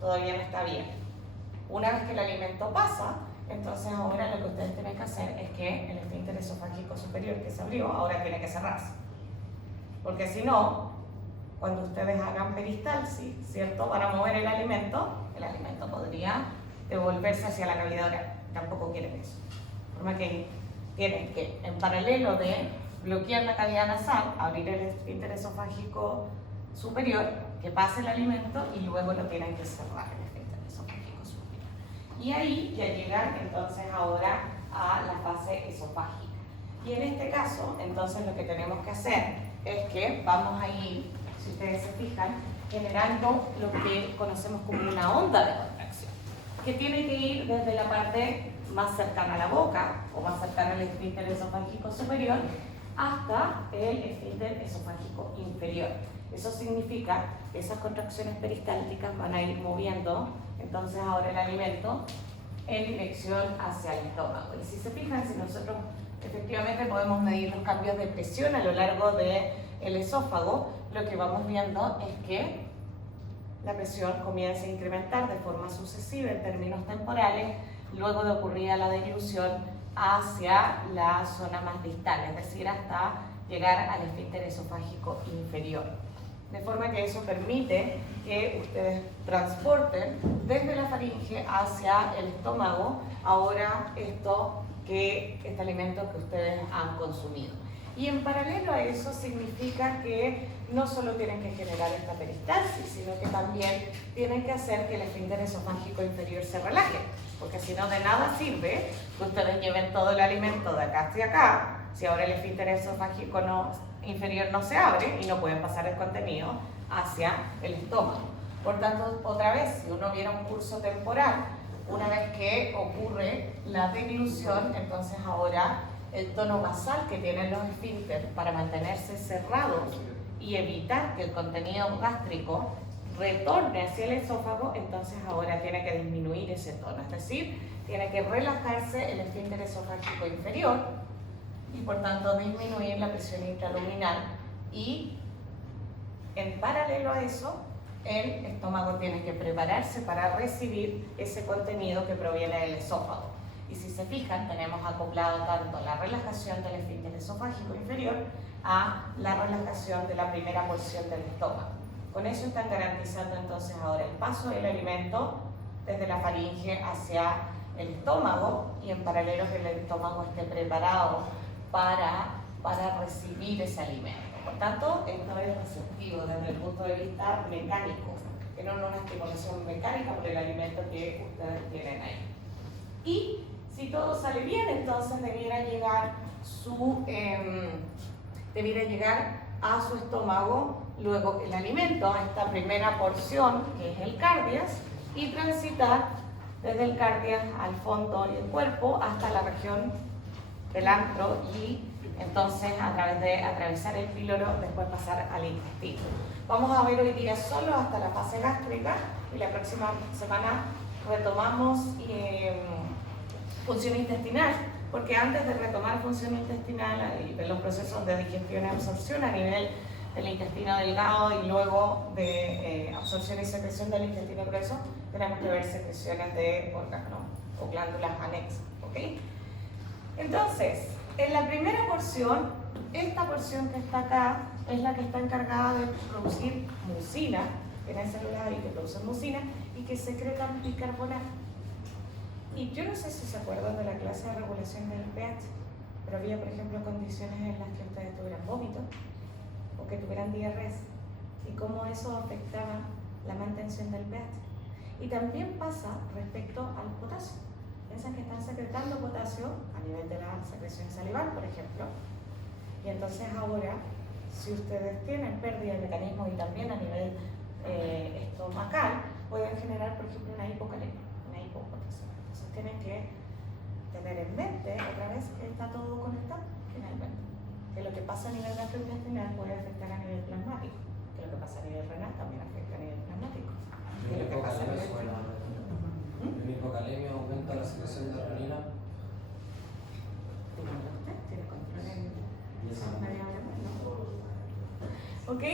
todavía no está bien. Una vez que el alimento pasa, entonces ahora lo que ustedes tienen que hacer es que el esfínter esofágico superior que se abrió ahora tiene que cerrarse. Porque si no, cuando ustedes hagan peristalsis, ¿cierto? Para mover el alimento podría devolverse hacia la cavidad oral. Tampoco quieren eso. De forma que tienen que, en paralelo de bloquear la cavidad nasal, abrir el esfínter esofágico superior, que pase el alimento y luego lo tienen que cerrar el esfínter esofágico superior. Y ahí ya llegan entonces ahora a la fase esofágica. Y en este caso, entonces lo que tenemos que hacer es que vamos a ir, si ustedes se fijan, generando lo que conocemos como una onda de contracción, que tiene que ir desde la parte más cercana a la boca o más cercana al esfínter esofágico superior hasta el esfínter esofágico inferior. Eso significa que esas contracciones peristálticas van a ir moviendo entonces ahora el alimento en dirección hacia el estómago. Y si se fijan, si nosotros efectivamente podemos medir los cambios de presión a lo largo del esófago, lo que vamos viendo es que la presión comienza a incrementar de forma sucesiva en términos temporales luego de ocurrida la deglución hacia la zona más distal, es decir, hasta llegar al esfínter esofágico inferior. De forma que eso permite que ustedes transporten desde la faringe hacia el estómago ahora este alimento que ustedes han consumido. Y en paralelo a eso significa que no solo tienen que generar esta peristalsis, sino que también tienen que hacer que el esfínter esofágico inferior se relaje, porque si no de nada sirve que ustedes lleven todo el alimento de acá hacia acá, si ahora el esfínter esofágico inferior no se abre y no pueden pasar el contenido hacia el estómago. Por tanto, otra vez, si uno viera un curso temporal, una vez que ocurre la deglución, entonces ahora el tono basal que tienen los esfínteres para mantenerse cerrados y evitar que el contenido gástrico retorne hacia el esófago, entonces ahora tiene que disminuir ese tono, es decir, tiene que relajarse el esfínter esofágico inferior y por tanto disminuir la presión intraluminal, y en paralelo a eso el estómago tiene que prepararse para recibir ese contenido que proviene del esófago. Y si se fijan, tenemos acoplado tanto la relajación del esfínter esofágico inferior a la relajación de la primera porción del estómago. Con eso están garantizando entonces ahora el paso del alimento desde la faringe hacia el estómago y en paralelo que el estómago esté preparado para recibir ese alimento. Por tanto, esto es receptivo desde el punto de vista mecánico, que no es una estimulación mecánica por el alimento que ustedes tienen ahí. Y si todo sale bien, entonces debiera llegar a su estómago luego el alimento, a esta primera porción que es el cardias, y transitar desde el cardias al fondo y el cuerpo hasta la región del antro y entonces a través de atravesar el píloro después pasar al intestino. Vamos a ver hoy día solo hasta la fase gástrica y la próxima semana retomamos función intestinal, porque antes de retomar función intestinal y de los procesos de digestión y absorción a nivel del intestino delgado y luego de absorción y secreción del intestino grueso, tenemos que ver secreciones de órganos o glándulas anexas, ¿ok? Entonces, en la primera porción, esta porción que está acá es la que está encargada de producir mucina, tiene células ahí que producen mucina y que secretan bicarbonato. Y yo no sé si se acuerdan de la clase de regulación del pH, pero había, por ejemplo, condiciones en las que ustedes tuvieran vómito o que tuvieran diarreas y cómo eso afectaba la mantención del pH. Y también pasa respecto al potasio. Piensan que están secretando potasio a nivel de la secreción salival, por ejemplo. Y entonces ahora, si ustedes tienen pérdida de mecanismos y también a nivel estomacal, pueden generar, por ejemplo, una hipocalemia, una hipopotasia. Entonces tienen que tener en mente, otra vez, que está todo conectado finalmente. Que lo que pasa a nivel gastrointestinal puede afectar a nivel plasmático. Que lo que pasa a nivel renal también afecta a nivel plasmático. Que lo que pasa a nivel En hipocalemia aumenta la secreción de renina. ¿Tiene control en media hora más? ¿No? ¿Ok?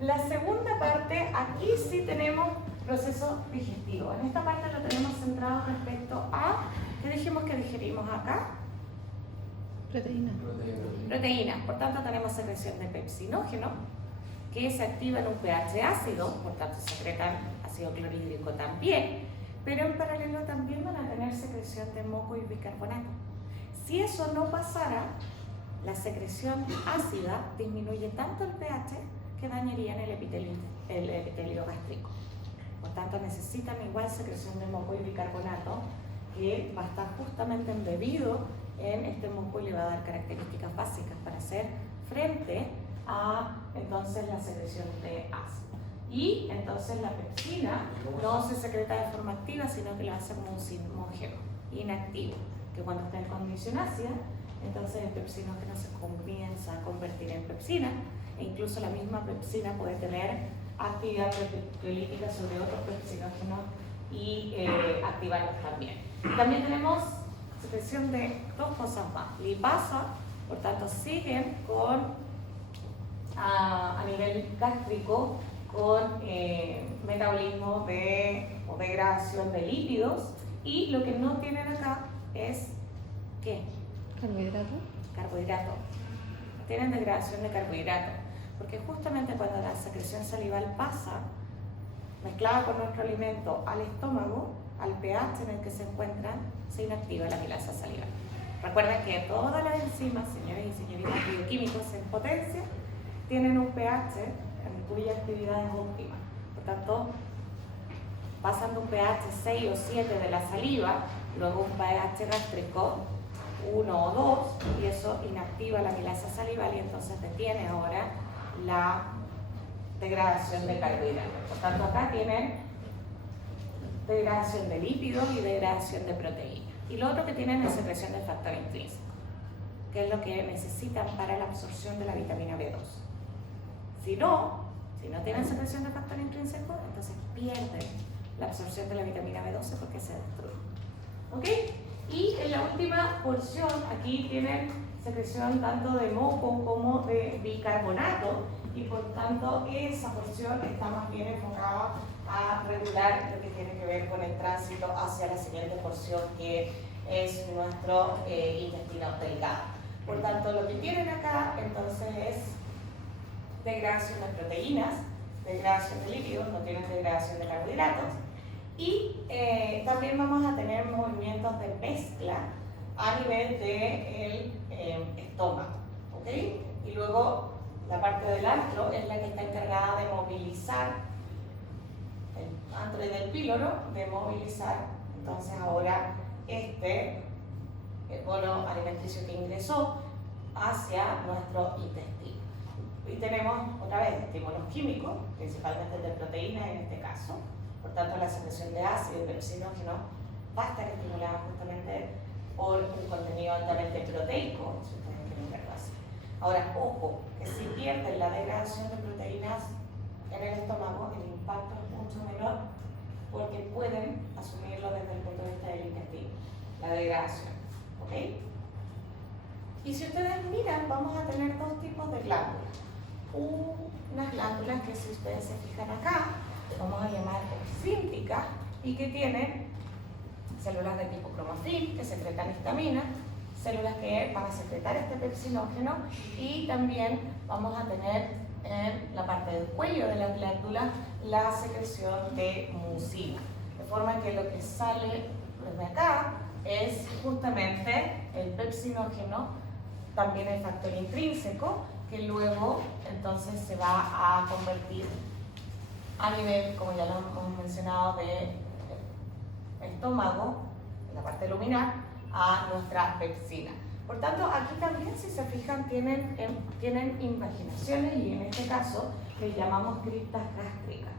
La segunda parte, aquí sí tenemos proceso digestivo. En esta parte lo tenemos centrado respecto a, ¿qué dijimos que digerimos acá? Proteína. Proteínas. Por tanto, tenemos secreción de pepsinógeno, que se activa en un pH ácido, por tanto secretan ácido clorhídrico también, pero en paralelo también van a tener secreción de moco y bicarbonato. Si eso no pasara, la secreción ácida disminuye tanto el pH que dañarían el epitelio gástrico. Por tanto, necesitan igual secreción de moco y bicarbonato, que va a estar justamente embebido en este moco y le va a dar características básicas para hacer frente a entonces la secreción de ácido. Y entonces la pepsina no se secreta de forma activa, sino que lo hace como un sinmógeno inactivo, que cuando está en condición ácida, entonces el pepsinógeno se comienza a convertir en pepsina, e incluso la misma pepsina puede tener actividad repelítica sobre otros pepsinógenos y activarlos también. También tenemos secreción de dos cosas más, lipasa, por tanto siguen con a nivel gástrico con metabolismo o degradación de lípidos, y lo que no tienen acá es ¿qué? Carbohidrato. Tienen degradación de carbohidrato, porque justamente cuando la secreción salival pasa, mezclada con nuestro alimento al estómago, al pH en el que se encuentran, se inactiva la amilasa salival. Recuerden que todas las enzimas, señores y señoritas bioquímicos en potencia, tienen un pH en cuya actividad es óptima. Por tanto, pasan de un pH 6 o 7 de la saliva, luego un pH gástrico 1 o 2, y eso inactiva la amilasa salival y entonces detiene ahora la degradación de carbohidratos. Por tanto, acá tienen degradación de lípidos y degradación de proteínas. Y lo otro que tienen es secreción de factor intrínseco, que es lo que necesitan para la absorción de la vitamina B2. Si no tienen secreción de factor intrínseco, entonces pierden la absorción de la vitamina B12 porque se destruye. ¿Ok? Y en la última porción, aquí tienen secreción tanto de moco como de bicarbonato, y por tanto esa porción está más bien enfocada a regular lo que tiene que ver con el tránsito hacia la siguiente porción, que es nuestro intestino delgado. Por tanto, lo que tienen acá entonces es degradación de proteínas, degradación de lípidos, no tienen degradación de carbohidratos. Y también vamos a tener movimientos de mezcla a nivel del estómago, ¿ok? Y luego la parte del antro es la que está encargada de movilizar, el antro y del píloro, de movilizar, entonces ahora el bono alimenticio que ingresó hacia nuestro intestino. Y tenemos otra vez estímulos químicos, principalmente de proteínas en este caso, por tanto la secreción de ácido y pepsinógeno va a estar estimulada justamente por un contenido altamente proteico, si ustedes quieren verlo así. Ahora, ojo, que si pierden la degradación de proteínas en el estómago, el impacto es mucho menor porque pueden asumirlo desde el punto de vista del intestino, la degradación, ¿ok? Y si ustedes miran, vamos a tener dos tipos de glándulas. Unas glándulas que, si ustedes se fijan acá, vamos a llamar exínticas y que tienen células de tipo cromafil que secretan histamina, células que van a secretar este pepsinógeno, y también vamos a tener en la parte del cuello de las glándulas la secreción de mucina, de forma que lo que sale desde acá es justamente el pepsinógeno, también el factor intrínseco, que luego entonces se va a convertir a nivel, como ya lo hemos mencionado, de estómago, en la parte luminar, a nuestra pepsina. Por tanto, aquí también, si se fijan, tienen invaginaciones, y en este caso les llamamos criptas gástricas.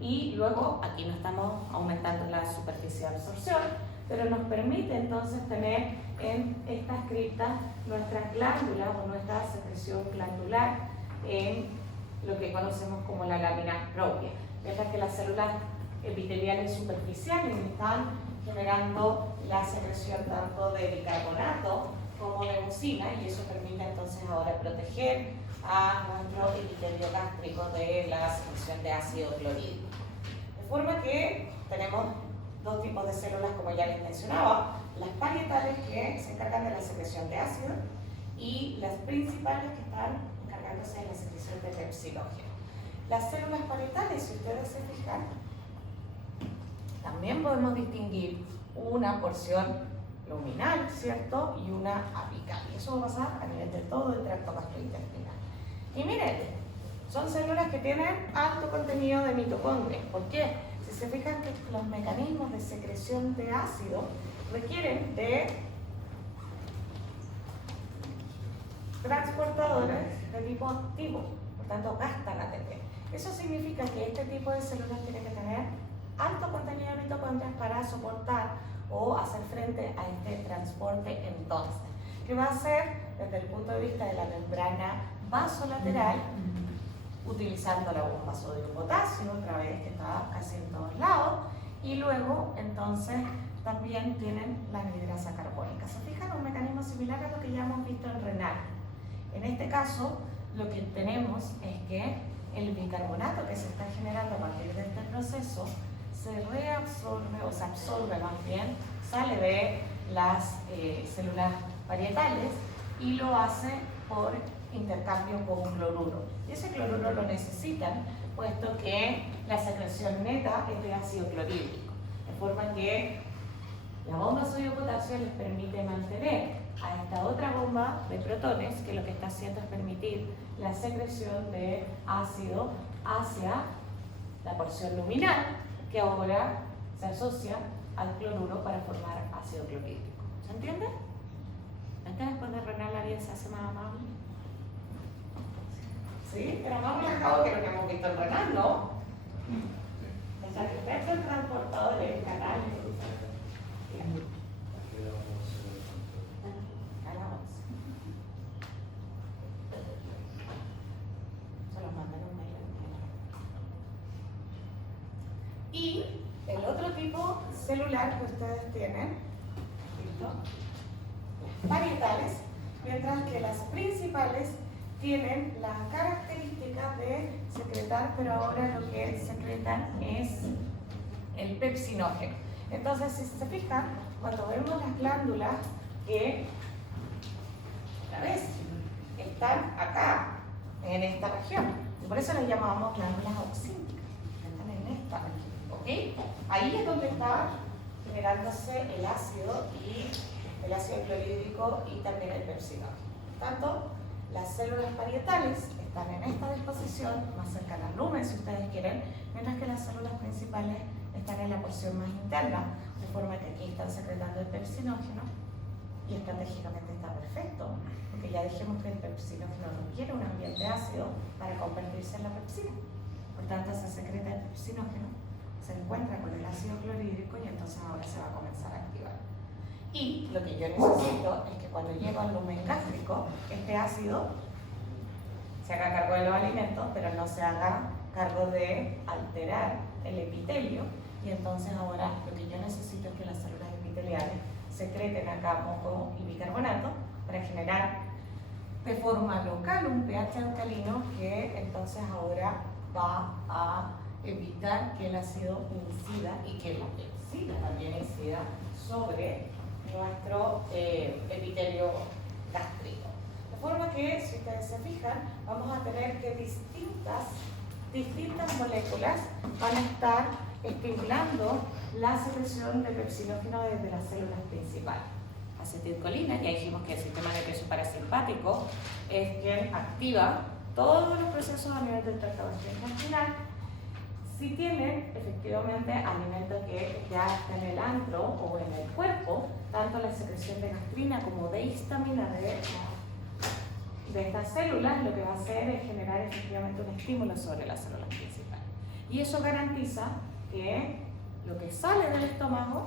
Y luego aquí no estamos aumentando la superficie de absorción, pero nos permite entonces tener en estas criptas nuestras glándulas o nuestra secreción glandular en lo que conocemos como la lámina propia. Mientras que las células epiteliales superficiales están generando la secreción tanto de bicarbonato como de mucina, y eso permite entonces ahora proteger a nuestro epitelio gástrico de la secreción de ácido clorhídrico. De forma que tenemos dos tipos de células, como ya les mencionaba, las parietales, que se encargan de la secreción de ácido, y las principales, que están encargándose de la secreción de pepsinógeno. Las células parietales, si ustedes se fijan, también podemos distinguir una porción luminal, ¿cierto? Y una apical. Y eso va a pasar a nivel de todo el tracto gastrointestinal. Y miren, son células que tienen alto contenido de mitocondrias. ¿Por qué? Si se fijan que los mecanismos de secreción de ácido requieren de transportadores de tipo activo, por tanto gastan ATP. Eso significa que este tipo de células tiene que tener alto contenido de mitocondrias para soportar o hacer frente a este transporte, entonces, que va a ser desde el punto de vista de la membrana vasolateral, utilizando la bomba sodio-potasio, otra vez que está casi en todos lados, y luego entonces también tienen la anhidrasa carbónica. ¿Se fijan? Un mecanismo similar a lo que ya hemos visto en renal. En este caso, lo que tenemos es que el bicarbonato que se está generando a partir de este proceso se reabsorbe, o se absorbe más bien, sale de las células parietales y lo hace por intercambio con cloruro. Y ese cloruro lo necesitan, puesto que la secreción neta es de ácido clorhídrico. De forma que la bomba sodio-potasio les permite mantener a esta otra bomba de protones, que lo que está haciendo es permitir la secreción de ácido hacia la porción luminal, que ahora se asocia al cloruro para formar ácido clorhídrico. ¿Se entiende? ¿Esta después de renal la vida se hace más amable? Sí, pero más relajado que lo que hemos visto en renal, ¿no? O sea, que ustedes son transportadores, canales. Y el otro tipo celular que ustedes tienen, ¿listo? Las parietales, mientras que las principales tienen la característica de secretar, pero ahora lo que secretan es el pepsinógeno. Entonces, si se fijan, cuando vemos las glándulas que, otra vez, están acá, en esta región, Y por eso las llamamos glándulas auxínicas, que están en esta región, ¿ok? Ahí es donde está generándose el ácido clorhídrico y también el pepsinógeno. Por tanto, las células parietales están en esta disposición, más cercana al lumen si ustedes quieren, mientras que las células principales están en la porción más interna, de forma que aquí están secretando el pepsinógeno y estratégicamente está perfecto, porque ya dijimos que el pepsinógeno requiere un ambiente ácido para convertirse en la pepsina. Por tanto, se secreta el pepsinógeno, se encuentra con el ácido clorhídrico y entonces ahora se va a comenzar a activar. Y lo que yo necesito es que cuando llego al lumen gástrico, este ácido se haga cargo de los alimentos, pero no se haga cargo de alterar el epitelio. Y entonces ahora lo que yo necesito es que las células epiteliales secreten acá moco y bicarbonato para generar de forma local un pH alcalino que entonces ahora va a evitar que el ácido incida y que la pepsina también incida sobre nuestro epitelio gástrico. De forma que, si ustedes se fijan, vamos a tener que distintas moléculas van a estar estimulando la secreción de pepsinógeno desde las células principales. Acetilcolina, ya dijimos que el sistema nervioso parasimpático es quien activa todos los procesos a nivel del tracto gastrointestinal. Si tienen efectivamente alimentos que ya están en el antro o en el cuerpo, tanto la secreción de gastrina como de histamina de estas células, lo que va a hacer es generar efectivamente un estímulo sobre las células principales. Y eso garantiza que lo que sale del estómago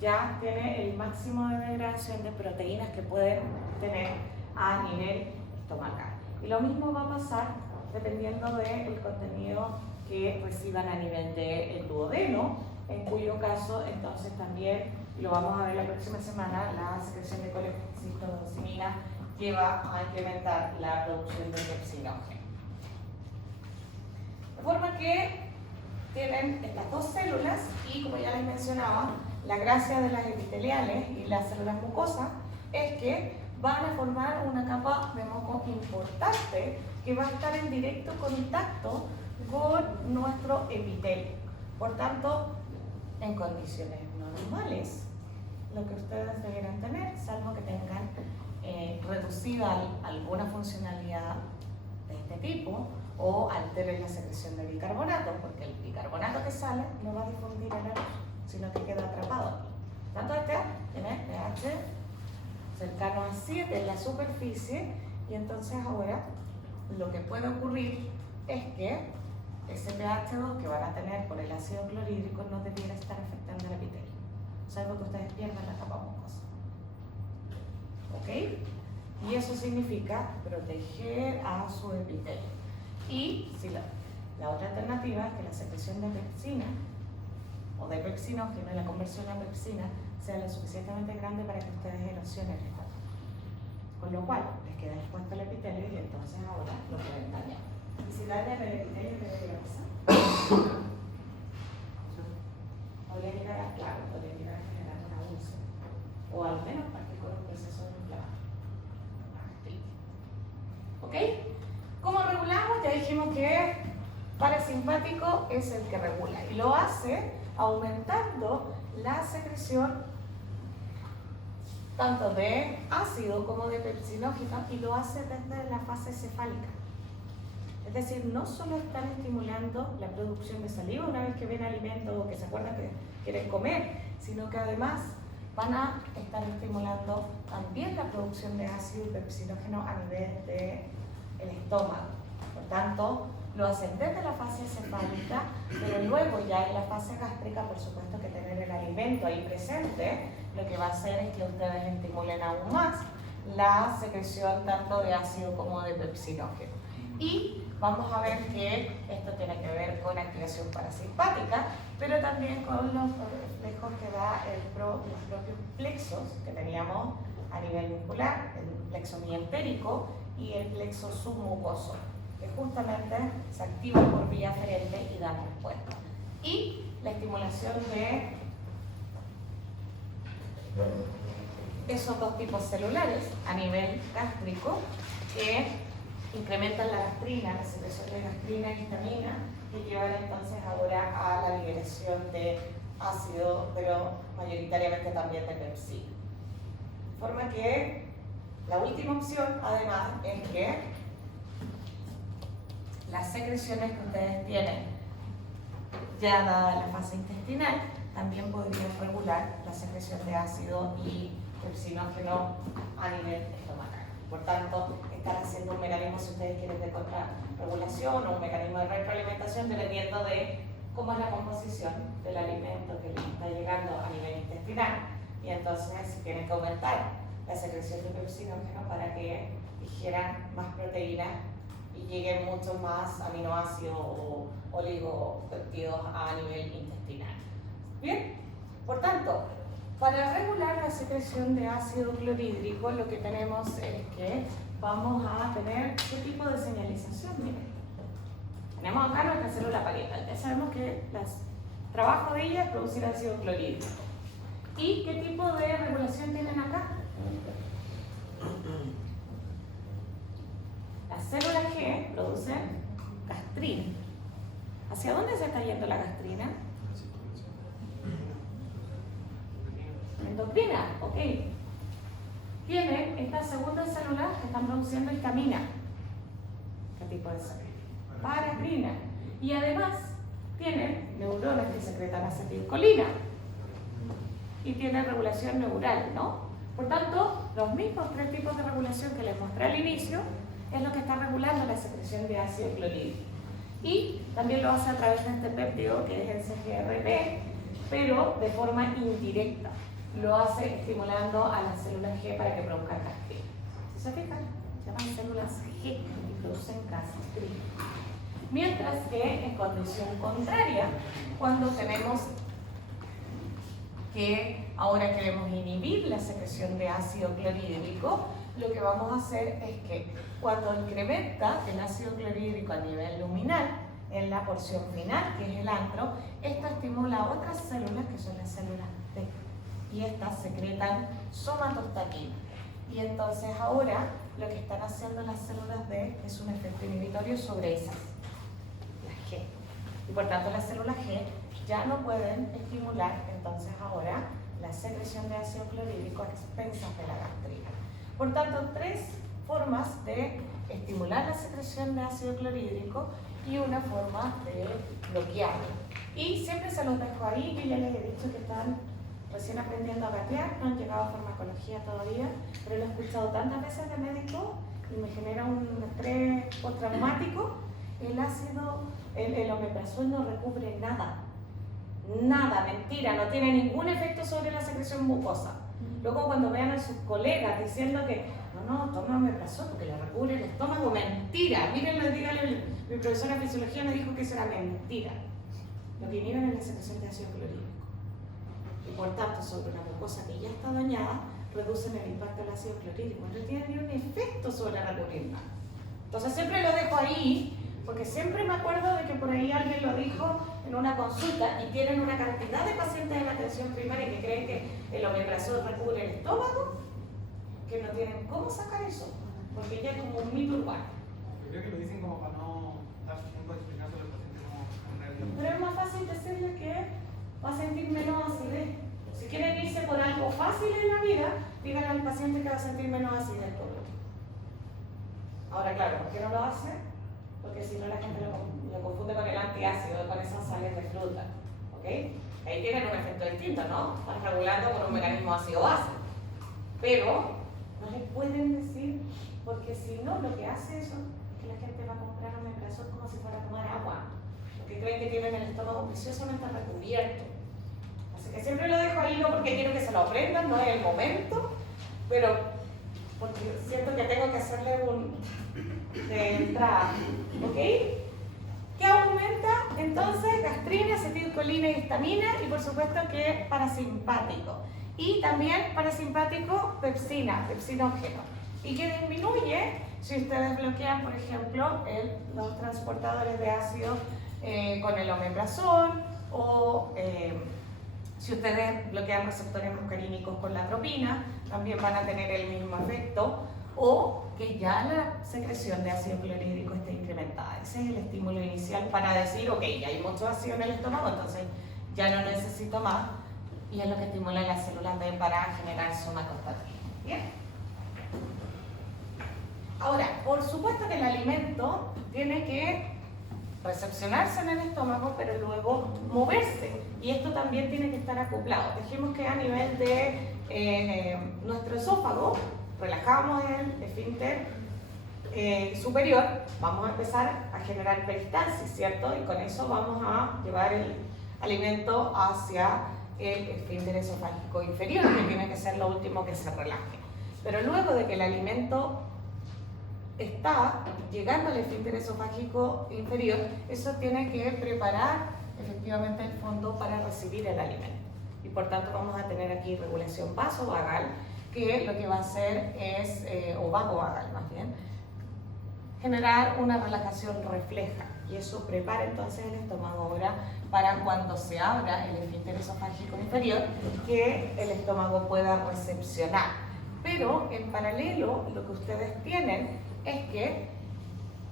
ya tiene el máximo de degradación de proteínas que pueden tener a nivel estomacal. Y lo mismo va a pasar dependiendo del contenido que reciban a nivel del duodeno, en cuyo caso entonces también, y lo vamos a ver la próxima semana, la secreción de colecistocimina lleva a incrementar la producción de pepsinógeno. De forma que tienen estas dos células y, como ya les mencionaba, la gracia de las epiteliales y las células mucosas es que van a formar una capa de moco importante que va a estar en directo contacto con nuestro epitelio. Por tanto, en condiciones normales, lo que ustedes debieran tener, salvo que tengan reducida alguna funcionalidad de este tipo o alteren la secreción de bicarbonato, porque el bicarbonato que sale no va a difundir en la luz, sino que queda atrapado aquí. Tanto este tiene pH cercano a 7 en la superficie, y entonces ahora lo que puede ocurrir es que ese pH 2 que van a tener por el ácido clorhídrico no debiera estar afectando el epitelio, salvo que ustedes pierdan la capa mucosa. ¿Ok? Y eso significa proteger a su epitelio. Y si la otra alternativa es que la secreción de pepsina o de pepsinógeno, la conversión a pepsina, sea lo suficientemente grande para que ustedes erosionen esta zona. Con lo cual, les queda expuesto el epitelio y entonces ahora lo pueden dañar. Y si dañan el epitelio, ¿qué debería pasar? Podría llegar a, claro, podría llegar a generar una úlcera. O al menos partir con un proceso de inflamación. ¿Ok? ¿Cómo regulamos? Ya dijimos que parasimpático es el que regula y lo hace aumentando la secreción tanto de ácido como de pepsinógeno, y lo hace desde la fase cefálica. Es decir, no solo están estimulando la producción de saliva una vez que ven alimento o que se acuerdan que quieren comer, sino que además van a estar estimulando también la producción de ácido y pepsinógeno a nivel del estómago. Por tanto, lo hacen desde la fase cefálica, pero luego ya en la fase gástrica, por supuesto que tener el alimento ahí presente, lo que va a hacer es que ustedes estimulen aún más la secreción tanto de ácido como de pepsinógeno. Y vamos a ver que esto tiene que ver con activación parasimpática, pero también con los reflejos que da los propios plexos que teníamos a nivel muscular, el plexo mientérico y el plexo submucoso, que justamente se activan por vía aferente y dan respuesta. Y la estimulación de esos dos tipos celulares a nivel gástrico, que incrementan la gastrina, la secreción de gastrina y histamina, que llevan entonces ahora a la liberación de ácido, pero mayoritariamente también de pepsina. De forma que la última opción, además, es que las secreciones que ustedes tienen, ya dada la fase intestinal, también podrían regular la secreción de ácido y pepsinógeno a nivel estomacal. Por tanto, están haciendo un mecanismo, si ustedes quieren, de contrarregulación o un mecanismo de retroalimentación dependiendo de cómo es la composición del alimento que les está llegando a nivel intestinal. Y entonces tienen que aumentar la secreción de pepsinógeno para que digieran más proteínas y lleguen muchos más aminoácidos o oligopéptidos a nivel intestinal. Bien, por tanto, para regular la secreción de ácido clorhídrico, lo que tenemos es que vamos a tener qué tipo de señalización. Miren, tenemos acá nuestra célula parietal. Ya sabemos que el trabajo de ella es producir ácido clorhídrico. ¿Y qué tipo de regulación tienen acá? Las células G producen gastrina. ¿Hacia dónde se está yendo la gastrina? Endocrina, ok. Tienen estas segundas células que están produciendo histamina. ¿Qué tipo de célula? Paracrina. Y además tienen neuronas que secretan acetilcolina. Y tienen regulación neural, ¿no? Por tanto, los mismos tres tipos de regulación que les mostré al inicio es lo que está regulando la secreción de ácido clorhídrico. Y también lo hace a través de este péptido que es el CGRP, pero de forma indirecta. Lo hace estimulando a las células G para que produzcan gastrina. Si se fijan, se llaman células G y producen gastrina. Mientras que en condición contraria, cuando tenemos que ahora queremos inhibir la secreción de ácido clorhídrico, lo que vamos a hacer es que cuando incrementa el ácido clorhídrico a nivel luminal, en la porción final, que es el antro, esto estimula a otras células que son las células T. Y estas secretan somatostatina. Y entonces ahora lo que están haciendo las células D es un efecto inhibitorio sobre esas, las G. Y por tanto las células G ya no pueden estimular entonces ahora la secreción de ácido clorhídrico a expensas de la gastrina. Por tanto, tres formas de estimular la secreción de ácido clorhídrico y una forma de bloquearlo. Y siempre se los dejo ahí, yo ya les he dicho que están recién aprendiendo a gatear, no han llegado a farmacología todavía, pero lo he escuchado tantas veces de médico y me genera un estrés postraumático. El ácido, el omeprazol no recubre nada. Nada, mentira, no tiene ningún efecto sobre la secreción mucosa. Luego cuando vean a sus colegas diciendo que no, toma omeprazol porque le recubre el estómago, mentira. Mírenlo, díganle, mi profesora de fisiología me dijo que eso era mentira. Lo que inhiben es la secreción de ácido clorhídrico. Y por tanto, sobre una mucosa que ya está dañada, reducen el impacto del ácido clorhídrico. No tiene ni un efecto sobre recubrirla. Entonces siempre lo dejo ahí, porque siempre me acuerdo de que por ahí alguien lo dijo en una consulta y tienen una cantidad de pacientes en atención primaria que creen que el omeprazol recubre el estómago, que no tienen cómo sacar eso, porque ya es como un mito urbano. Yo creo que lo dicen como para no dar tiempo de explicárselo al paciente como en realidad. Pero es más fácil decirle que va a sentir menos acidez. Si quieren irse por algo fácil en la vida, díganle al paciente que va a sentir menos acidez por lo. Ahora, claro, ¿por qué no lo hace? Porque si no la gente lo confunde con el antiácido, con esas sales de fruta. ¿Ok? Ahí tienen un efecto distinto, ¿no? Están regulando con un mecanismo ácido-base. Pero no les pueden decir, porque si no, lo que hace eso es que la gente va a comprar omeprazol como si fuera a tomar agua. Porque creen que tienen el estómago preciosamente recubierto. Así que siempre lo dejo ahí, no porque quiero que se lo aprendan, no es el momento, pero porque siento que tengo que hacerle un de entrada, ¿ok? ¿Qué aumenta? Entonces, gastrina, acetilcolina y histamina, y por supuesto que parasimpático. Y también parasimpático, pepsina, pepsinógeno. Y que disminuye si ustedes bloquean, por ejemplo, los transportadores de ácido con el omeprazol, o si ustedes bloquean receptores muscarínicos con la atropina, también van a tener el mismo efecto. o que ya la secreción de ácido clorhídrico esté incrementada. Ese es el estímulo inicial para decir, ok, ya hay mucho ácido en el estómago, entonces ya no necesito más, y es lo que estimula las células B para generar somatostatina. Bien. Ahora, por supuesto que el alimento tiene que recepcionarse en el estómago, pero luego moverse. Y esto también tiene que estar acoplado. Dijimos que a nivel de nuestro esófago, relajamos el esfínter superior, vamos a empezar a generar peristalsis, ¿cierto? Y con eso vamos a llevar el alimento hacia el esfínter esofágico inferior, que tiene que ser lo último que se relaje. Pero luego de que el alimento está llegando al esfínter esofágico inferior, eso tiene que preparar efectivamente el fondo para recibir el alimento. Y por tanto vamos a tener aquí regulación vasovagal, que lo que va a hacer es, o vagovagal más bien, generar una relajación refleja. Y eso prepara entonces el estómago ahora para cuando se abra el esfínter esofágico inferior, que el estómago pueda recepcionar. Pero en paralelo lo que ustedes tienen es que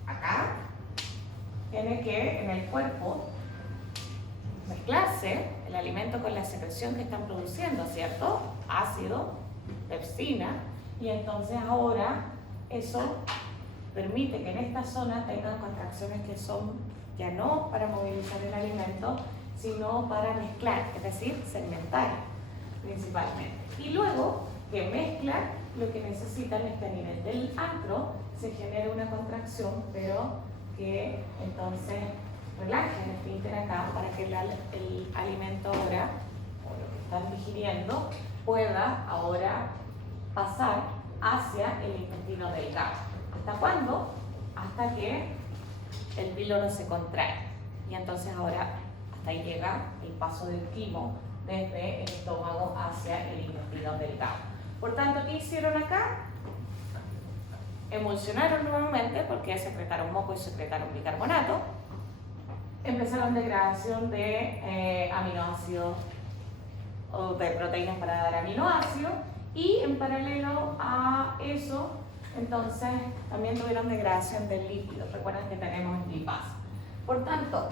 acá tiene que en el cuerpo mezclarse el alimento con la secreción que están produciendo, ¿cierto? Ácido, pepsina, y entonces ahora eso permite que en esta zona tengan contracciones que son ya no para movilizar el alimento, sino para mezclar, es decir, segmentar principalmente. Y luego que mezclan, lo que necesitan es que a nivel del antro se genere una contracción, pero que entonces relaje el esfínter acá para que el alimento ahora, o lo que están digiriendo, pueda ahora pasar hacia el intestino delgado. ¿Hasta cuándo? Hasta que el píloro se contrae. Y entonces ahora hasta ahí llega el paso del quimo desde el estómago hacia el intestino delgado. Por tanto, ¿qué hicieron acá? Emulsionaron nuevamente porque secretaron moco y secretaron bicarbonato. Empezaron degradación de aminoácidos o de proteínas para dar aminoácidos, y en paralelo a eso, entonces también tuvieron degradación de lípidos. Recuerden que tenemos lipasa. Por tanto,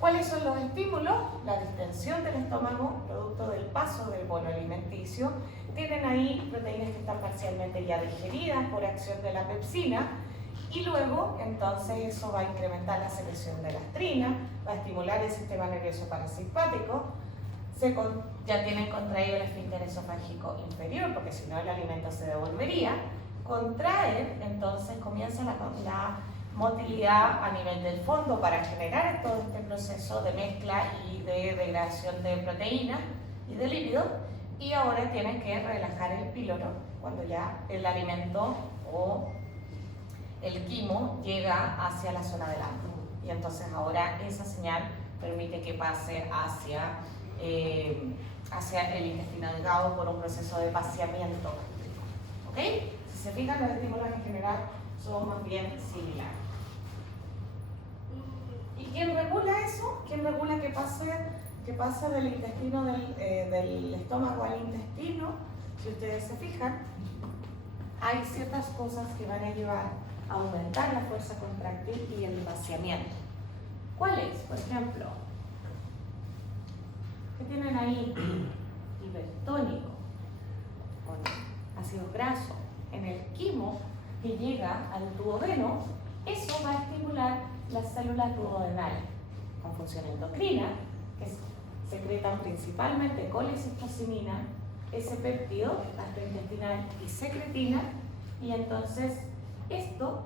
¿cuáles son los estímulos? La distensión del estómago, producto del paso del bolo alimenticio. Tienen ahí proteínas que están parcialmente ya digeridas por acción de la pepsina, y luego entonces eso va a incrementar la secreción de lastrina, va a estimular el sistema nervioso parasimpático, ya tienen contraído el esfínter esofágico inferior, porque si no el alimento se devolvería, contraen, entonces comienza la motilidad a nivel del fondo para generar todo este proceso de mezcla y de degradación de proteínas y de lípidos, y ahora tienen que relajar el píloro cuando ya el alimento o el quimo llega hacia la zona del antro. Y entonces ahora esa señal permite que pase hacia el intestino delgado por un proceso de vaciamiento. ¿Ok? Si se fijan, los estímulos en general son más bien similares. ¿Y quién regula eso? ¿Quién regula que pase del intestino del estómago al intestino? Si ustedes se fijan, hay ciertas cosas que van a llevar a aumentar la fuerza contráctil y el vaciamiento. ¿Cuáles? Por ejemplo, ¿qué tienen ahí? Hipertónico, con ácido graso. En el quimo que llega al duodeno, eso va a estimular las células duodenales con función endocrina, que secretan principalmente colecistocinina, ese péptido gastrointestinal y secretina, y entonces esto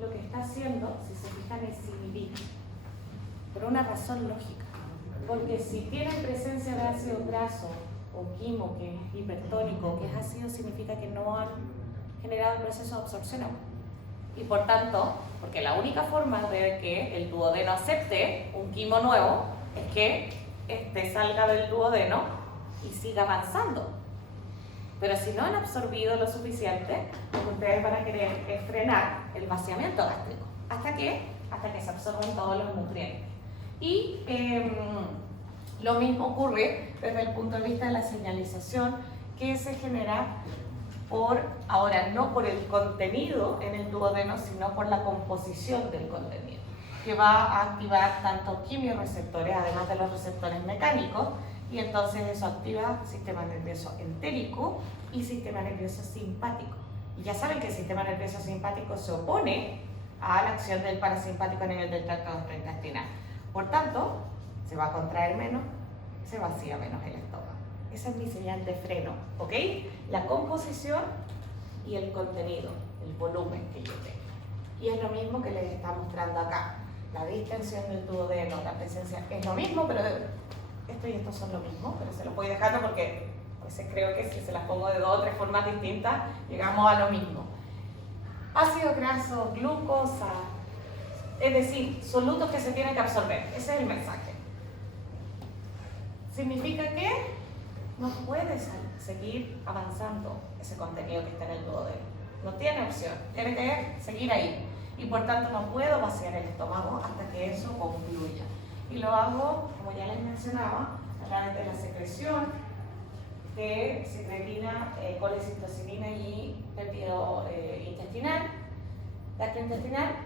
lo que está haciendo, si se fijan, es inhibir, por una razón lógica, porque si tienen presencia de ácido graso o quimo, que es hipertónico, que es ácido, significa que no han generado el proceso de absorción aún. Y por tanto, porque la única forma de que el duodeno acepte un quimo nuevo es que este salga del duodeno y siga avanzando. Pero si no han absorbido lo suficiente, lo que ustedes van a querer es frenar el vaciamiento gástrico. ¿Hasta qué? Hasta que se absorben todos los nutrientes. Y lo mismo ocurre desde el punto de vista de la señalización que se genera ahora no por el contenido en el duodeno, sino por la composición del contenido, que va a activar tanto quimiorreceptores, además de los receptores mecánicos, y entonces eso activa sistema nervioso entérico y sistema nervioso simpático. Y ya saben que el sistema nervioso simpático se opone a la acción del parasimpático a nivel del tracto gastrointestinal. Por tanto, se va a contraer menos, se vacía menos el estómago. Esa es mi señal de freno, ¿ok? La composición y el contenido, el volumen que yo tengo. Y es lo mismo que les está mostrando acá. La distensión del duodeno, la presencia, es lo mismo, pero esto y esto son lo mismo, pero se los voy dejando porque a veces creo que si se las pongo de 2 o 3 formas distintas, llegamos a lo mismo. Ácido graso, glucosa, es decir, solutos que se tienen que absorber. Ese es el mensaje. Significa que no puede seguir avanzando ese contenido que está en el duodeno. No tiene opción, tiene que seguir ahí. Y por tanto no puedo vaciar el estómago hasta que eso concluya. Y lo hago, como ya les mencionaba, a través de la secreción de secretina, colecitocinina y péptido intestinal, gastrointestinal,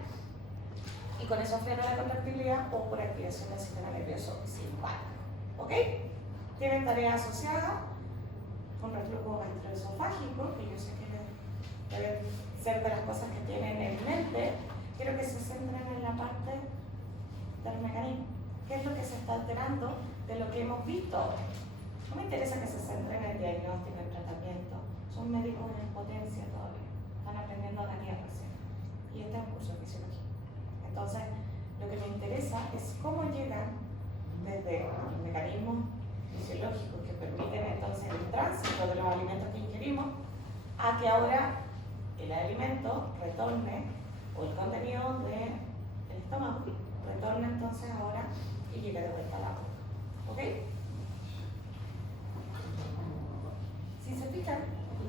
y con eso freno la contractibilidad o por activación del sistema nervioso simpático. ¿Ok? Tienen tarea asociada con reflujo gastroesofágico, que yo sé que deben ser de las cosas que tienen en mente. Quiero que se centren en la parte del mecanismo. ¿Qué es lo que se está alterando de lo que hemos visto ahora? No me interesa que se centren en el diagnóstico, en el tratamiento. Son médicos en potencia todavía. Están aprendiendo a ganar recién. Y este es un curso de fisiología. Entonces, lo que me interesa es cómo llegan desde los mecanismos fisiológicos que permiten entonces el tránsito de los alimentos que ingerimos a que ahora el alimento retorne, o el contenido del estómago retorne entonces ahora y llegue de vuelta a la boca. ¿Ok? Si se fijan,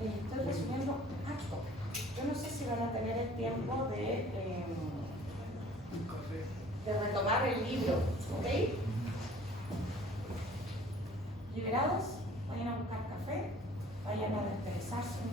les estoy resumiendo harto. Yo no sé si van a tener el tiempo de retomar el libro. ¿Ok? ¿Liberados? Vayan a buscar café, vayan a desperezarse.